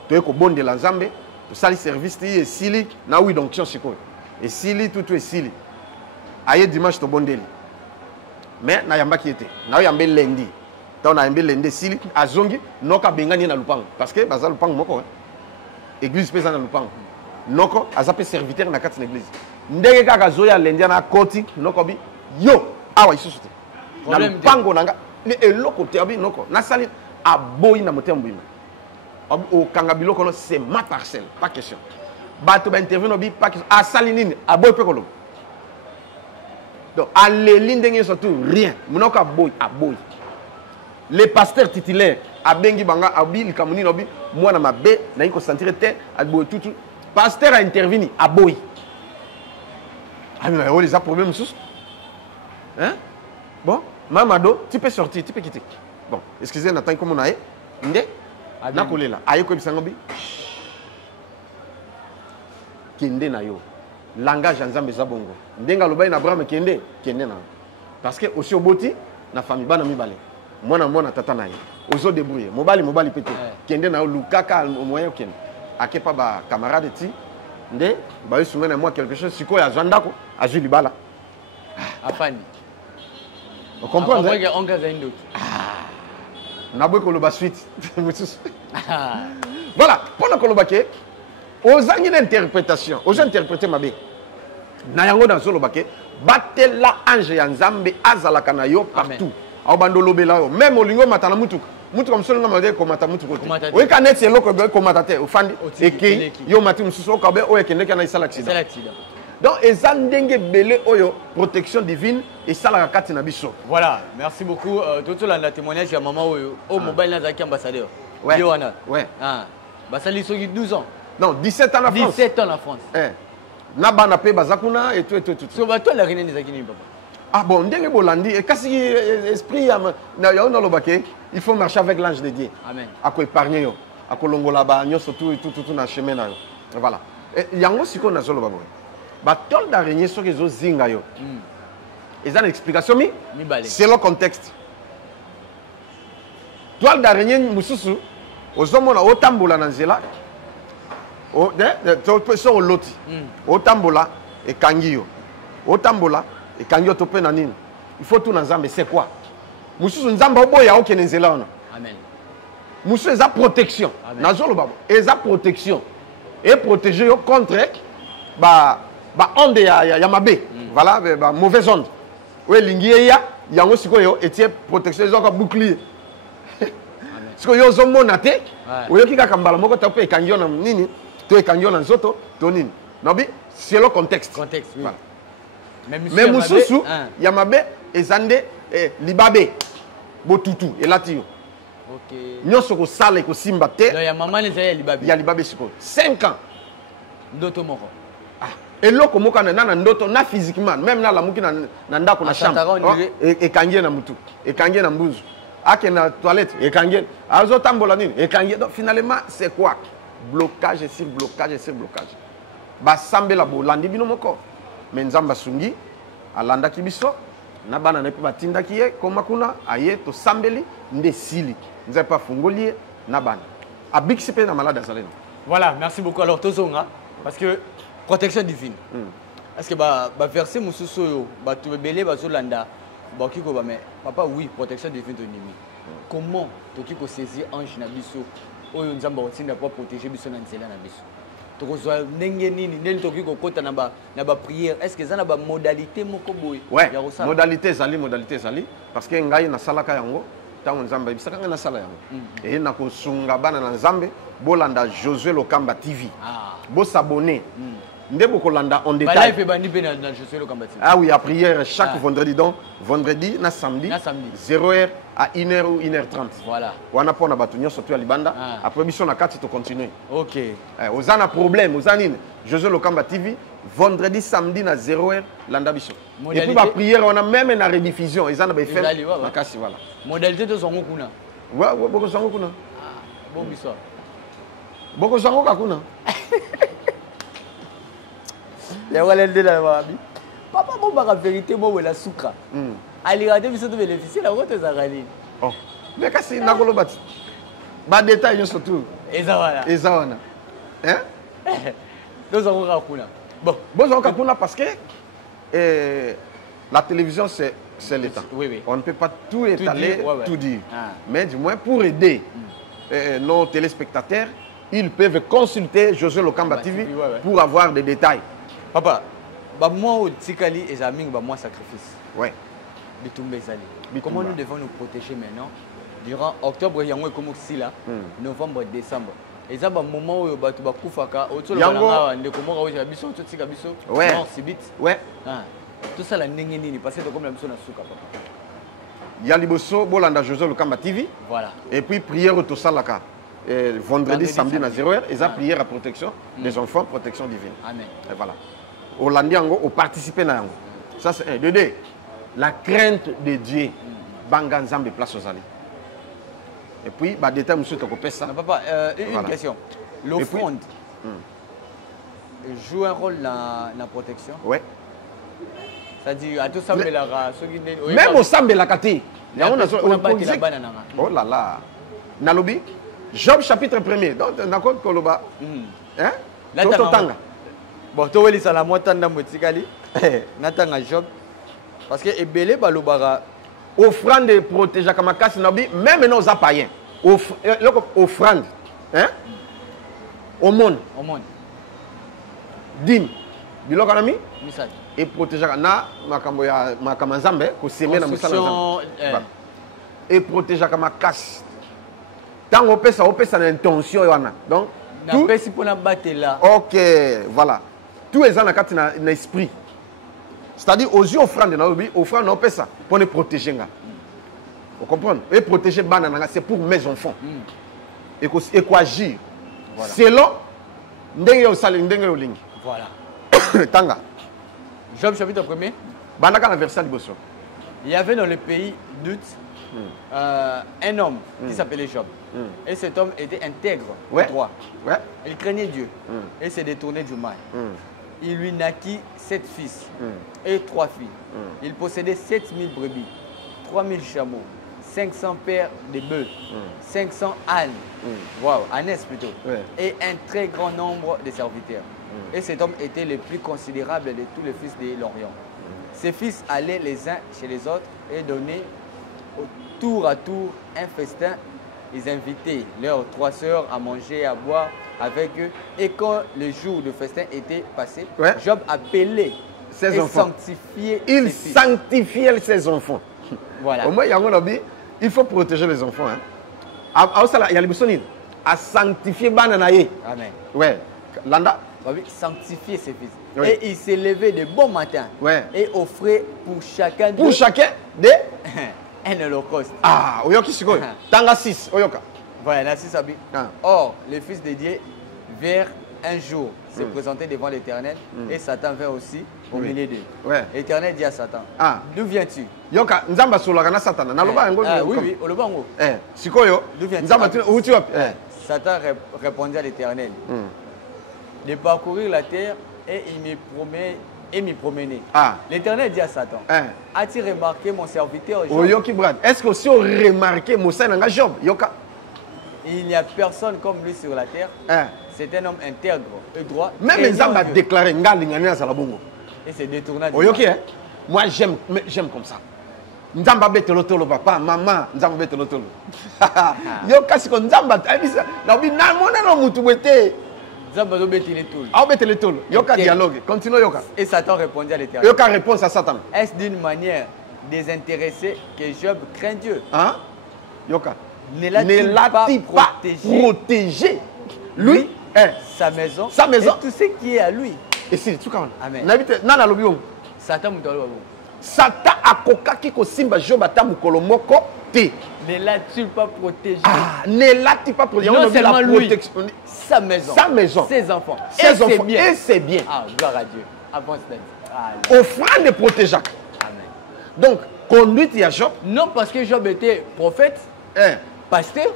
To ko bondela Nzambe, to sali service ti esili na wi donc sikoyo. Esili tout esili. Aye dimanche to bondeli. Mais na yamba ki était. Na yamba lundi. Donc na yamba lundi sili azongi noka bengani na lupango parce que baza lupango moko. Église pesa na lupango. Noko azape serviteur na kati na église. Ndenge kaka zoya lundi na koti noko bi yo awa isusu te. Na lupango nanga le eloko te abi noko na sali aboyi na motembo bima. Au kanga biloko no c'est ma parcelle, pas question. Bato ba intervenir bi pas question. A sali nini aboyi pe kolo. Donc, à l'élite, surtout rien. Monoko aboy, aboy. Les pasteurs titulaires, abengi banga, abi, li kamuni nobi, moi na ma bé, na yiko sentir te, aboy tout. Pasteur a intervenu, aboy. Ah mais on les a problèmes sous. Hein? Bon, mamado, tu peux sortir, tu peux quitter. Bon, excusez, Nathan, comment on a? Ndé? Na kolé là. Ayo ko bisangobi. Kende na yo. Langage Nzambe za bongo. Ndenga lobai na Abraham kende na. Parce que aussi oboti na famille bana mibale. Mwana tata na ye. Ozo débrouiller. Mobali pété. Kende na lukaka moyen kende. akepa ba camarade ti nde ba soumettre moi quelque chose siko ya zandako azui libala afani on comprend après on gaza indot na boy ko loba suite voilà pendant ko loba ke aux angi d'interprétation aux interpréter mabe na yango dans solo bake batela ange ya nzambe azalaka na yo partout au bandolobela yo même olingo matana mutuka mutuka msolo ngama de ko mata mutuka o ka net eloko be ko mata te ofandi eki yo mati mususu ka be o ekendeka na isala accident donc eza ndenge belé oyo protection divine et sala kati na biso. Voilà, merci beaucoup tout la témoignage ya maman oyo au mobile na zaki ambassadeur Yohana ouais basali soki 12 ans non 17 ans en France 17 ans en France na bana pe bazakuna et tout so ba to la reine des akini papa ah bon ndenge bolandi et kasi esprit na yo na lobake il faut marcher avec l'ange de Dieu amen ako épargner yo ako longola ba nyoso tout na chemin na yo voilà et yango siko na zolo babo ba tol d'araignée so que zo zinga yo ils ont une explication c'est le contexte toile d'araignée mususu ozomona otambola na nzela o de so loti otambola e kangi yo otambola e kangi yo to pe na nini il faut tout na nzambe c'est quoi mususu nzamba oboya okene nzela ona amen mususu eza protection na zolo babo eza protection et protéger yo contre ba onde ya mabe voilà ba mauvaise onde o elingi ya yango sikoyo etie protection ezoko bouclier siko yo zomona te oyoki kaka mbala moko ta pe ekangi yo na nini to ekangi yo na nzoto to nini nobi c'est le contexte oui. Voilà. Mais mususu ya mabe ezande libabe botutu elati yo OK nyoso ko sala ko simba te ya maman les ya libabe siko 5 ans ndoto moko eloko moko na ndoto na physiquement même na lamuki na ndako na chambre ekangie na mutu ekangie na mbuzu ake na toilette ekangie azo tambola nini ekangie donc finalement c'est quoi blocage sur blocage sur blocage ba sambela bolandi bino moko mais nzamba sungi alanda kibiso na bana na pe batindaki ye koma kuna aye to sambeli ndesili nzapa pas fungoli na bana abiksi pe na malade azalena. Voilà, merci beaucoup. Alors tozonga parce que protection divine. Est-ce que ba verser mususu yo ba to belé ba zolanda ba kiko ba mais papa oui protection divine to nimi. Comment to kiko saisir ange na biso oyo nzamba otinda pour protéger biso na nzela na biso. To kozwa ndenge nini ndeli to kiko kota na ba prière. Est-ce que ça na ba modalité moko boy ya rosala? Modalité zali parce que ngai na salaka yango tango nzamba bisaka na sala yango. Et na ko sunga bana na nzambe bolanda Josué Lokamba TV. Bo s'abonner. Ndebo kolanda en détail. Ah oui, à prière chaque vendredi donc vendredi na samedi 0h à 1h ou 1h30. Voilà. Wana pona batunyo surtout à Libanda. Après mission na 4 to continuer. OK. Ozana problème, ozanine. Josué Lokamba TV vendredi samedi na 0h landa biso. Et puis ba prière on a même na rediffusion, ezana ba faire. Makasi voilà. Modalité de zongo kuna. Ouais, boko zongo kuna. Bon biso. Boko zongo kakuna. Les walende la babi. Papa bon ba vérité mo la sucre. Ali regarder biso to bénéficier la route ezakali. Oh. Mais kasi nakolo bati. Ba détail yo surtout. Ezawana. Hein? Deux zongo kakuna. Bon, zongo kakuna parce que la télévision c'est l'État. Oui. On ne peut pas tout étaler, tout dire. Mais du moins pour aider nos téléspectateurs, ils peuvent consulter Josué Lokamba TV pour avoir des détails. Papa, moi au Tikali et Zaming, moi sacrifice. Ouais. Comment nous devons nous protéger maintenant durant octobre, il y a un comme là, novembre, décembre. Et ça, un moment où il y a un koufaka, autour de la comment il y a biso, tout ça biso, non, c'est vite. Ouais. Tout ça la nengeni, parce que comme la mission na souka papa. Il y a liboso bolanda Josué Lokamba TV. Voilà. Et puis prière au Tosalaka. Vendredi, samedi, à 0h, et ça prière à protection des enfants, protection divine. Amen. Et voilà. Au Landiango, au participer à ça c'est un. Deux, la crainte de Dieu, Bangan Zambe place aux alliés. Et puis, bah, détail, monsieur Tokopessa. Papa, une question. L'offrande joue un rôle dans la protection? Oui. C'est-à-dire, à tout ça, même au Sambe la Kati. Oh là là. Nalobi, Job chapitre 1er. Donc, d'accord, Koloba. Hein? Tanga. Bon, tu vois, ça la moitié de Motikali. Natanga Job. Parce que Ebele Balobara. Offrande de protéger comme casse nabi, même nos païens. Offrande. Hein? Au monde. Au monde. Dîme. Biloko nami? Misali. Et protéger na makambo ya makamazambe ko semer na musala. Et protéger comme casse. Tant on peut ça l'intention yana. Donc tout pesi pour na batela. OK, voilà. Tout est dans la carte na esprit. C'est-à-dire aux yeux offrande na obi, offrande on peut ça pour les protéger nga. Vous comprenez? Et protéger banana c'est pour mes enfants. Et quoi agir. Voilà. Selon ndenge yo sali ndenge yo lingi. Voilà. Tanga. Job chapitre 1er. Bandaka na verset liboso. Il y avait dans le pays d'Ut un homme qui s'appelait Job. Et cet homme était intègre, droit. Ouais. Il craignait Dieu et s'est détourné du mal. Il lui naquit 7 fils et 3 filles. Il possédait 7000 brebis, 3000 chameaux, 500 paires de bœufs, 500 ânes, ânesses plutôt, et un très grand nombre de serviteurs. Et cet homme était le plus considérable de tous les fils de l'Orient. Ses fils allaient les uns chez les autres et donnaient tour à tour un festin. Ils invitaient leurs 3 sœurs à manger et à boire avec eux. Et quand le jour de festin était passé, Job appelait ses et enfants. Sanctifiait il ses fils. Sanctifiait ses enfants. Voilà. Au moins, il faut protéger les enfants. Il y a les boussonines. À sanctifier bananaye. Amen. Ouais. Landa. Sanctifier ses fils. Oui. Et il s'est levé de bon matin et offrait pour chacun pour chacun de un holocauste. Ah, oyoki sikoy. Tanga 6, oyoka. Voilà, la 6 habits. Or, les fils de Dieu vers un jour se présenter devant l'Éternel et Satan vint aussi au milieu d'eux. L'Éternel dit à Satan, d'où viens-tu? Yoka, nzamba solaka na Satan. Na loba ngo. Oui, olobango. Sikoyo. D'où viens-tu? Nzamba où tu vas? Satan répondit à l'Éternel. De parcourir la terre et il m'y promener. L'Éternel dit à Satan, as-tu remarqué mon serviteur Job? Oyoki brad. Est-ce que si on remarqué Moussa nanga Job? Yoka. Il n'y a personne comme lui sur la terre. C'est un homme intègre et droit. Même les hommes a déclaré ngalingani à Salabongo. Et c'est détourné. Oyoki, moi j'aime comme ça. Nzamba betelo tolo papa, maman, nzamba betelo tolo. Yoka siko nzamba abisa. Na bi na mona no mutu bete. Nzamba do betele tolo. Ah betele tolo. Yoka dialogue. Continue Yoka. Et Satan répondit à l'Éternel. Yoka réponse à Satan. Est-ce d'une manière désintéressée que Job craint Dieu? Hein? Yoka. Ne l'a-t-il pas protégé? Lui, sa maison, et tout ce qui est à lui. Et c'est tout quand Amen. Nana lobion. Satan mutalo. Satan akoka ki ko simba Job atamu kolomoko te. Ne l'a-t-il pas protégé? Ne l'a-t-il pas protégé? Non seulement lui, sa maison, ses enfants, et ses biens. Gloire à Dieu. Avance. Offrande de protéger. Amen. Donc, conduite à Job. Non parce que Job était prophète, pasteur,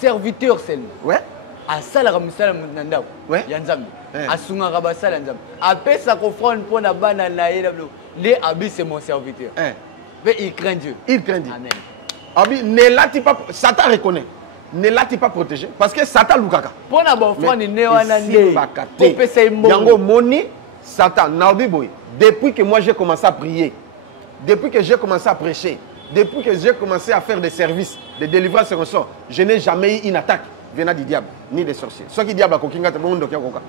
serviteur seulement. Ouais. Asala musala nandao. Ya Nzambe. Asunga rabasala Nzambe. Apesa kofrone pona bana na yelo. Le abi c'est mon serviteur. Mais il craint Dieu. Il craint Dieu. Amen. Abi ne l'a-t-il pas, Satan reconnaît. Ne l'a-t-il pas protégé? Parce que Satan lukaka. Pona ba offrande ne wana nde. Opesa imbo. Yango moni Satan naobi boy. Depuis que moi j'ai commencé à prier, depuis que j'ai commencé à prêcher, depuis que j'ai commencé à faire des services, des délivrances et ressort, je n'ai jamais eu une attaque venant du diable, ni des sorciers. Ce qui diable a kokinga te monde koka.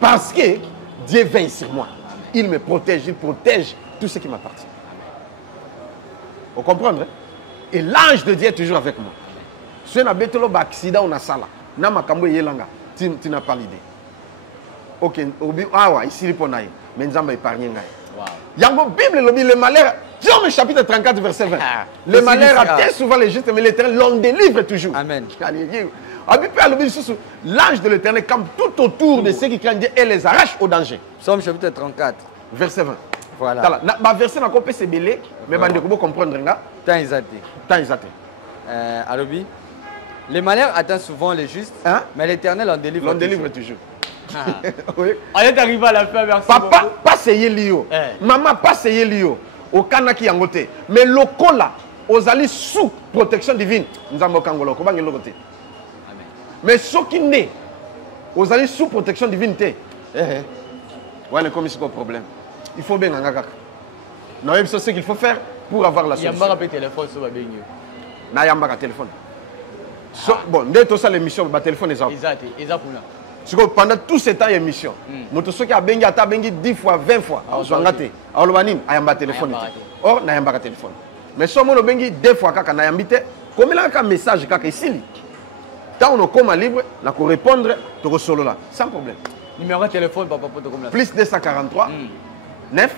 Parce que Dieu veille sur moi. Il me protège, il protège tout ce qui m'appartient. Vous comprenez? Et l'ange de Dieu est toujours avec moi. Si on a un accident, on a ça là. Tu n'as pas l'idée. Ok, ici il y a mais nous avons épargné. Il y a une Bible, le malheur. Job chapitre 34, verset 20. Le malheur atteint souvent les justes, mais l'Éternel l'en délivre toujours. Amen. L'ange de l'Éternel campe tout autour de ceux qui craignent Dieu et les arrache au danger. Psaume chapitre 34. Verset 20. Voilà. Le verset n'a pas pu belé, mais vous pouvez comprendre. Tant isaté. Alobi. Les malheurs atteignent souvent les justes, mais l'Éternel en délivre toujours. L'en délivre toujours. Oui. Allez, t'arrives à la fin, merci. Papa, pas seyé lio. Maman, pas seyé lio. Au Kanaki Yangote. Mais le cola, aux alliés sous protection divine, nous avons Kangolo, comment il Mais ce qui n'est, vous allez sous protection divine. Ouais, comme c'est un problème. Il faut bien en avoir. Non, c'est ce qu'il faut faire pour avoir la solution. Il y a un téléphone sur le téléphone. Bon, dès que ça l'émission, le téléphone est là. Pendant tout ce temps d'émission, ceux qui ont 10 fois, 20 fois, ils ont raté. Alors, il y a un téléphone. Or, il y a un téléphone. Mais si on a 2 fois, il y a un comme il y a un message ici, quand on est libre, on peut répondre sans problème. Numéro de téléphone, papa, plus 243 9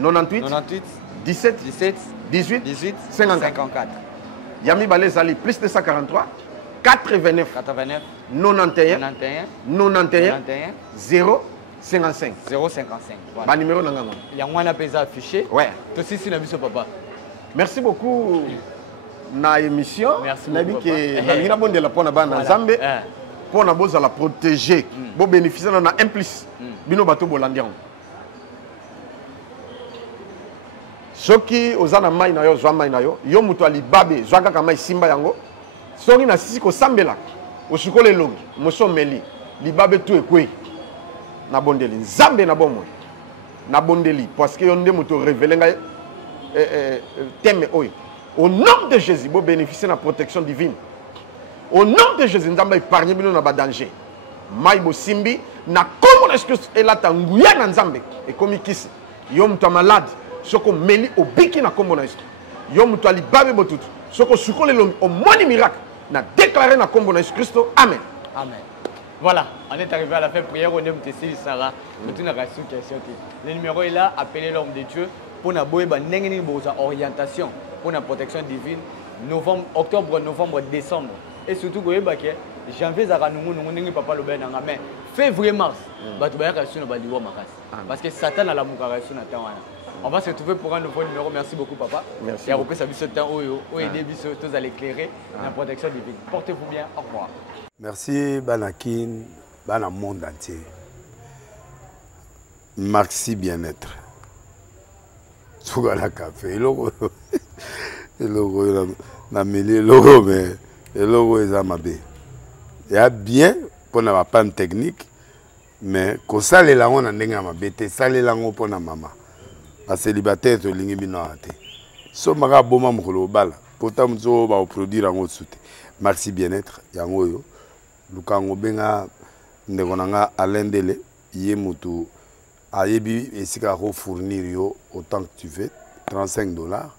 98 17 18 54. Yami Balezali, plus 243 89 91 0 55. 055. Voilà. Numéro Nangango. Il y a un appel affiché. Ouais. Papa. Merci beaucoup. Na émission. Merci beaucoup. Pour la protéger, pour bénéficier de un plus. Bino bateau bolandian. Soki ozana mai na yo zwa mai na yo yo mutu alibabe zwa kaka mai simba yango soki na sisi ko sambela osukole longi moso meli libabe tu ekwe na bondeli nzambe na bomwe na bondeli parce que yo nde mutu révéler ngai thème oyo au nom de Jésus bo bénéficier de la protection divine au nom de Jésus nzamba épargner bino na ba danger mai bo simbi na komo na Christ elata nguya na nzambe e komi kisi yo mutu malade soko meli obiki na kombo na Yesu yo mutu alibabe botutu soko sukole longi au moni miracle na déclaré na kombo na Yesu Christo amen. Amen. Voilà, on est arrivé à la fin prière on aime tester Sarah tout na question question. Le numéro est là, appelez l'homme de Dieu pour na boyeba ndenge boza orientation pour la protection divine novembre octobre novembre décembre et surtout boyeba que janvier zaka nungu ndenge papa lo benanga mais février mars batu bayaka sur na baliwa makasi parce que Satan a la mukaration na tawana. On va se retrouver pour un nouveau numéro. Merci beaucoup, papa. Merci. Et après, ça va temps où aider tous à l'éclairer la protection divine. Portez-vous bien. Au revoir. Merci, Banakin, Bana monde entier. Merci bien-être. Sougala café. Logo, na meli logo, mais logo est à ma baie. Il y a bien pour na panne technique, mais quand ça les langues on a ma bête, ça les langues pour na maman. A célibataire to lingi bino ate so maka boma mokolo bala pota mzo ba produire en soute merci bien-être yango yo lukango benga ndeko nanga alendele ye mutu ayebi esika ko fournir yo autant que tu veux $35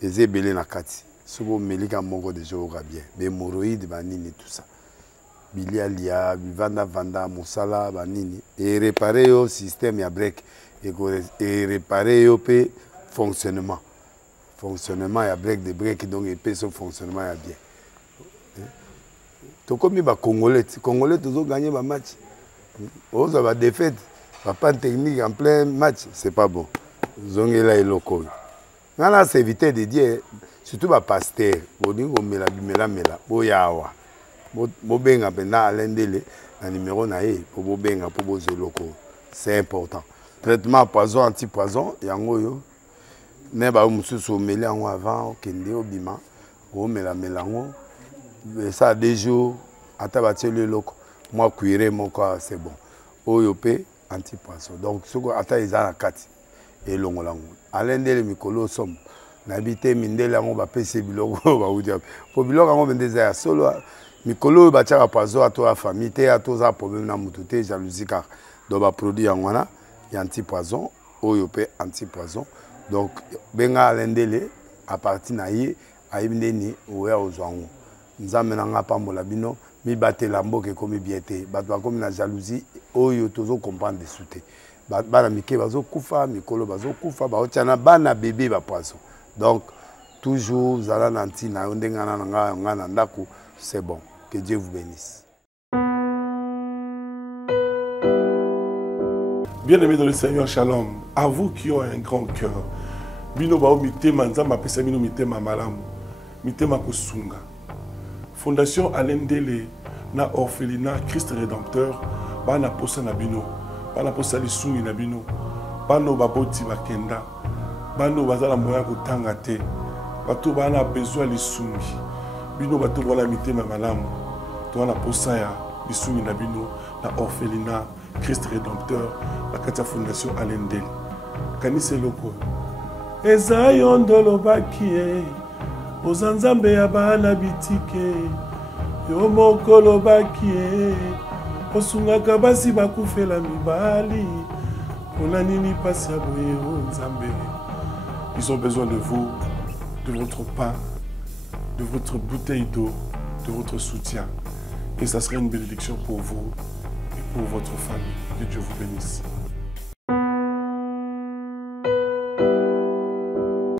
ezebele na kati sobo melika moko de jour bien be moroïde banini tout ça bilialia vanda musala banini et réparer yo système ya break et réparer au fonctionnement ya break de break donc et son fonctionnement ya bien to comme ba congolais toujours gagner ba match on va défaite pas technique en plein match c'est pas bon zongela eloko ngana c'est éviter de dire surtout ba pasteur boningo mela boyawa bo benga pena alendele na numéro na e po bo benga po bo zeloko c'est important. Traitement poison anti-poison yango yo ne ba mususu meli yango avant okende obima o melango ça 2 jours ata bateli loko moi cuire mon corps c'est bon oyo pe anti-poison donc soko ata ezana kati elongolango alendele mikolo som na bité mindele yango ba pese biloko ba udia po biloko yango bendeza ya solo mikolo ba tchaka poison ato la famille te ato za problème na mututé jalousie car do ba produit yango na anti-poison, OYOP anti-poison. Donc, benga alendele à partir naïe aïbndeni oué aux oiseaux. Nous amenons pas mon labino, mi batte lambo que comme biété, batwa comme la jalousie, oyo toujours comprendre des soutés. Bana mike bazo kufa, mikolo bazo kufa, ba otiana bana bébé ba poisson. Donc, toujours zala nanti na ondenga na ngana ndako, c'est bon. Que Dieu vous bénisse. Bien-aimés dans le Seigneur, shalom. À vous qui ont un grand cœur. Bino bao mitema nzamba pesa bino mitema malamu. Mitema kosunga. Fondation Alendele na orphelinat Christ Rédempteur bana posa na bino. Bana posa lisungi na bino. Bano baboti bakenda. Bano bazala moya kotanga te. Bato bana besoin lisungi. Bino bato bana mitema malamu. bato wana posa ya bisumi na bino na orphelinat Christ Rédempteur la kati ya fondation Alendel kanisa eloko eza yo ndolobaki ye oza nzambe ya bana bitike yo moko lobaki ye osungaka basi bakufela mibali mpona nini pasi ya boye o nzambe. Ils ont besoin de vous, de votre pain, de votre bouteille d'eau, de votre soutien. Et ça serait une bénédiction pour vous et pour votre famille. Que Dieu vous bénisse.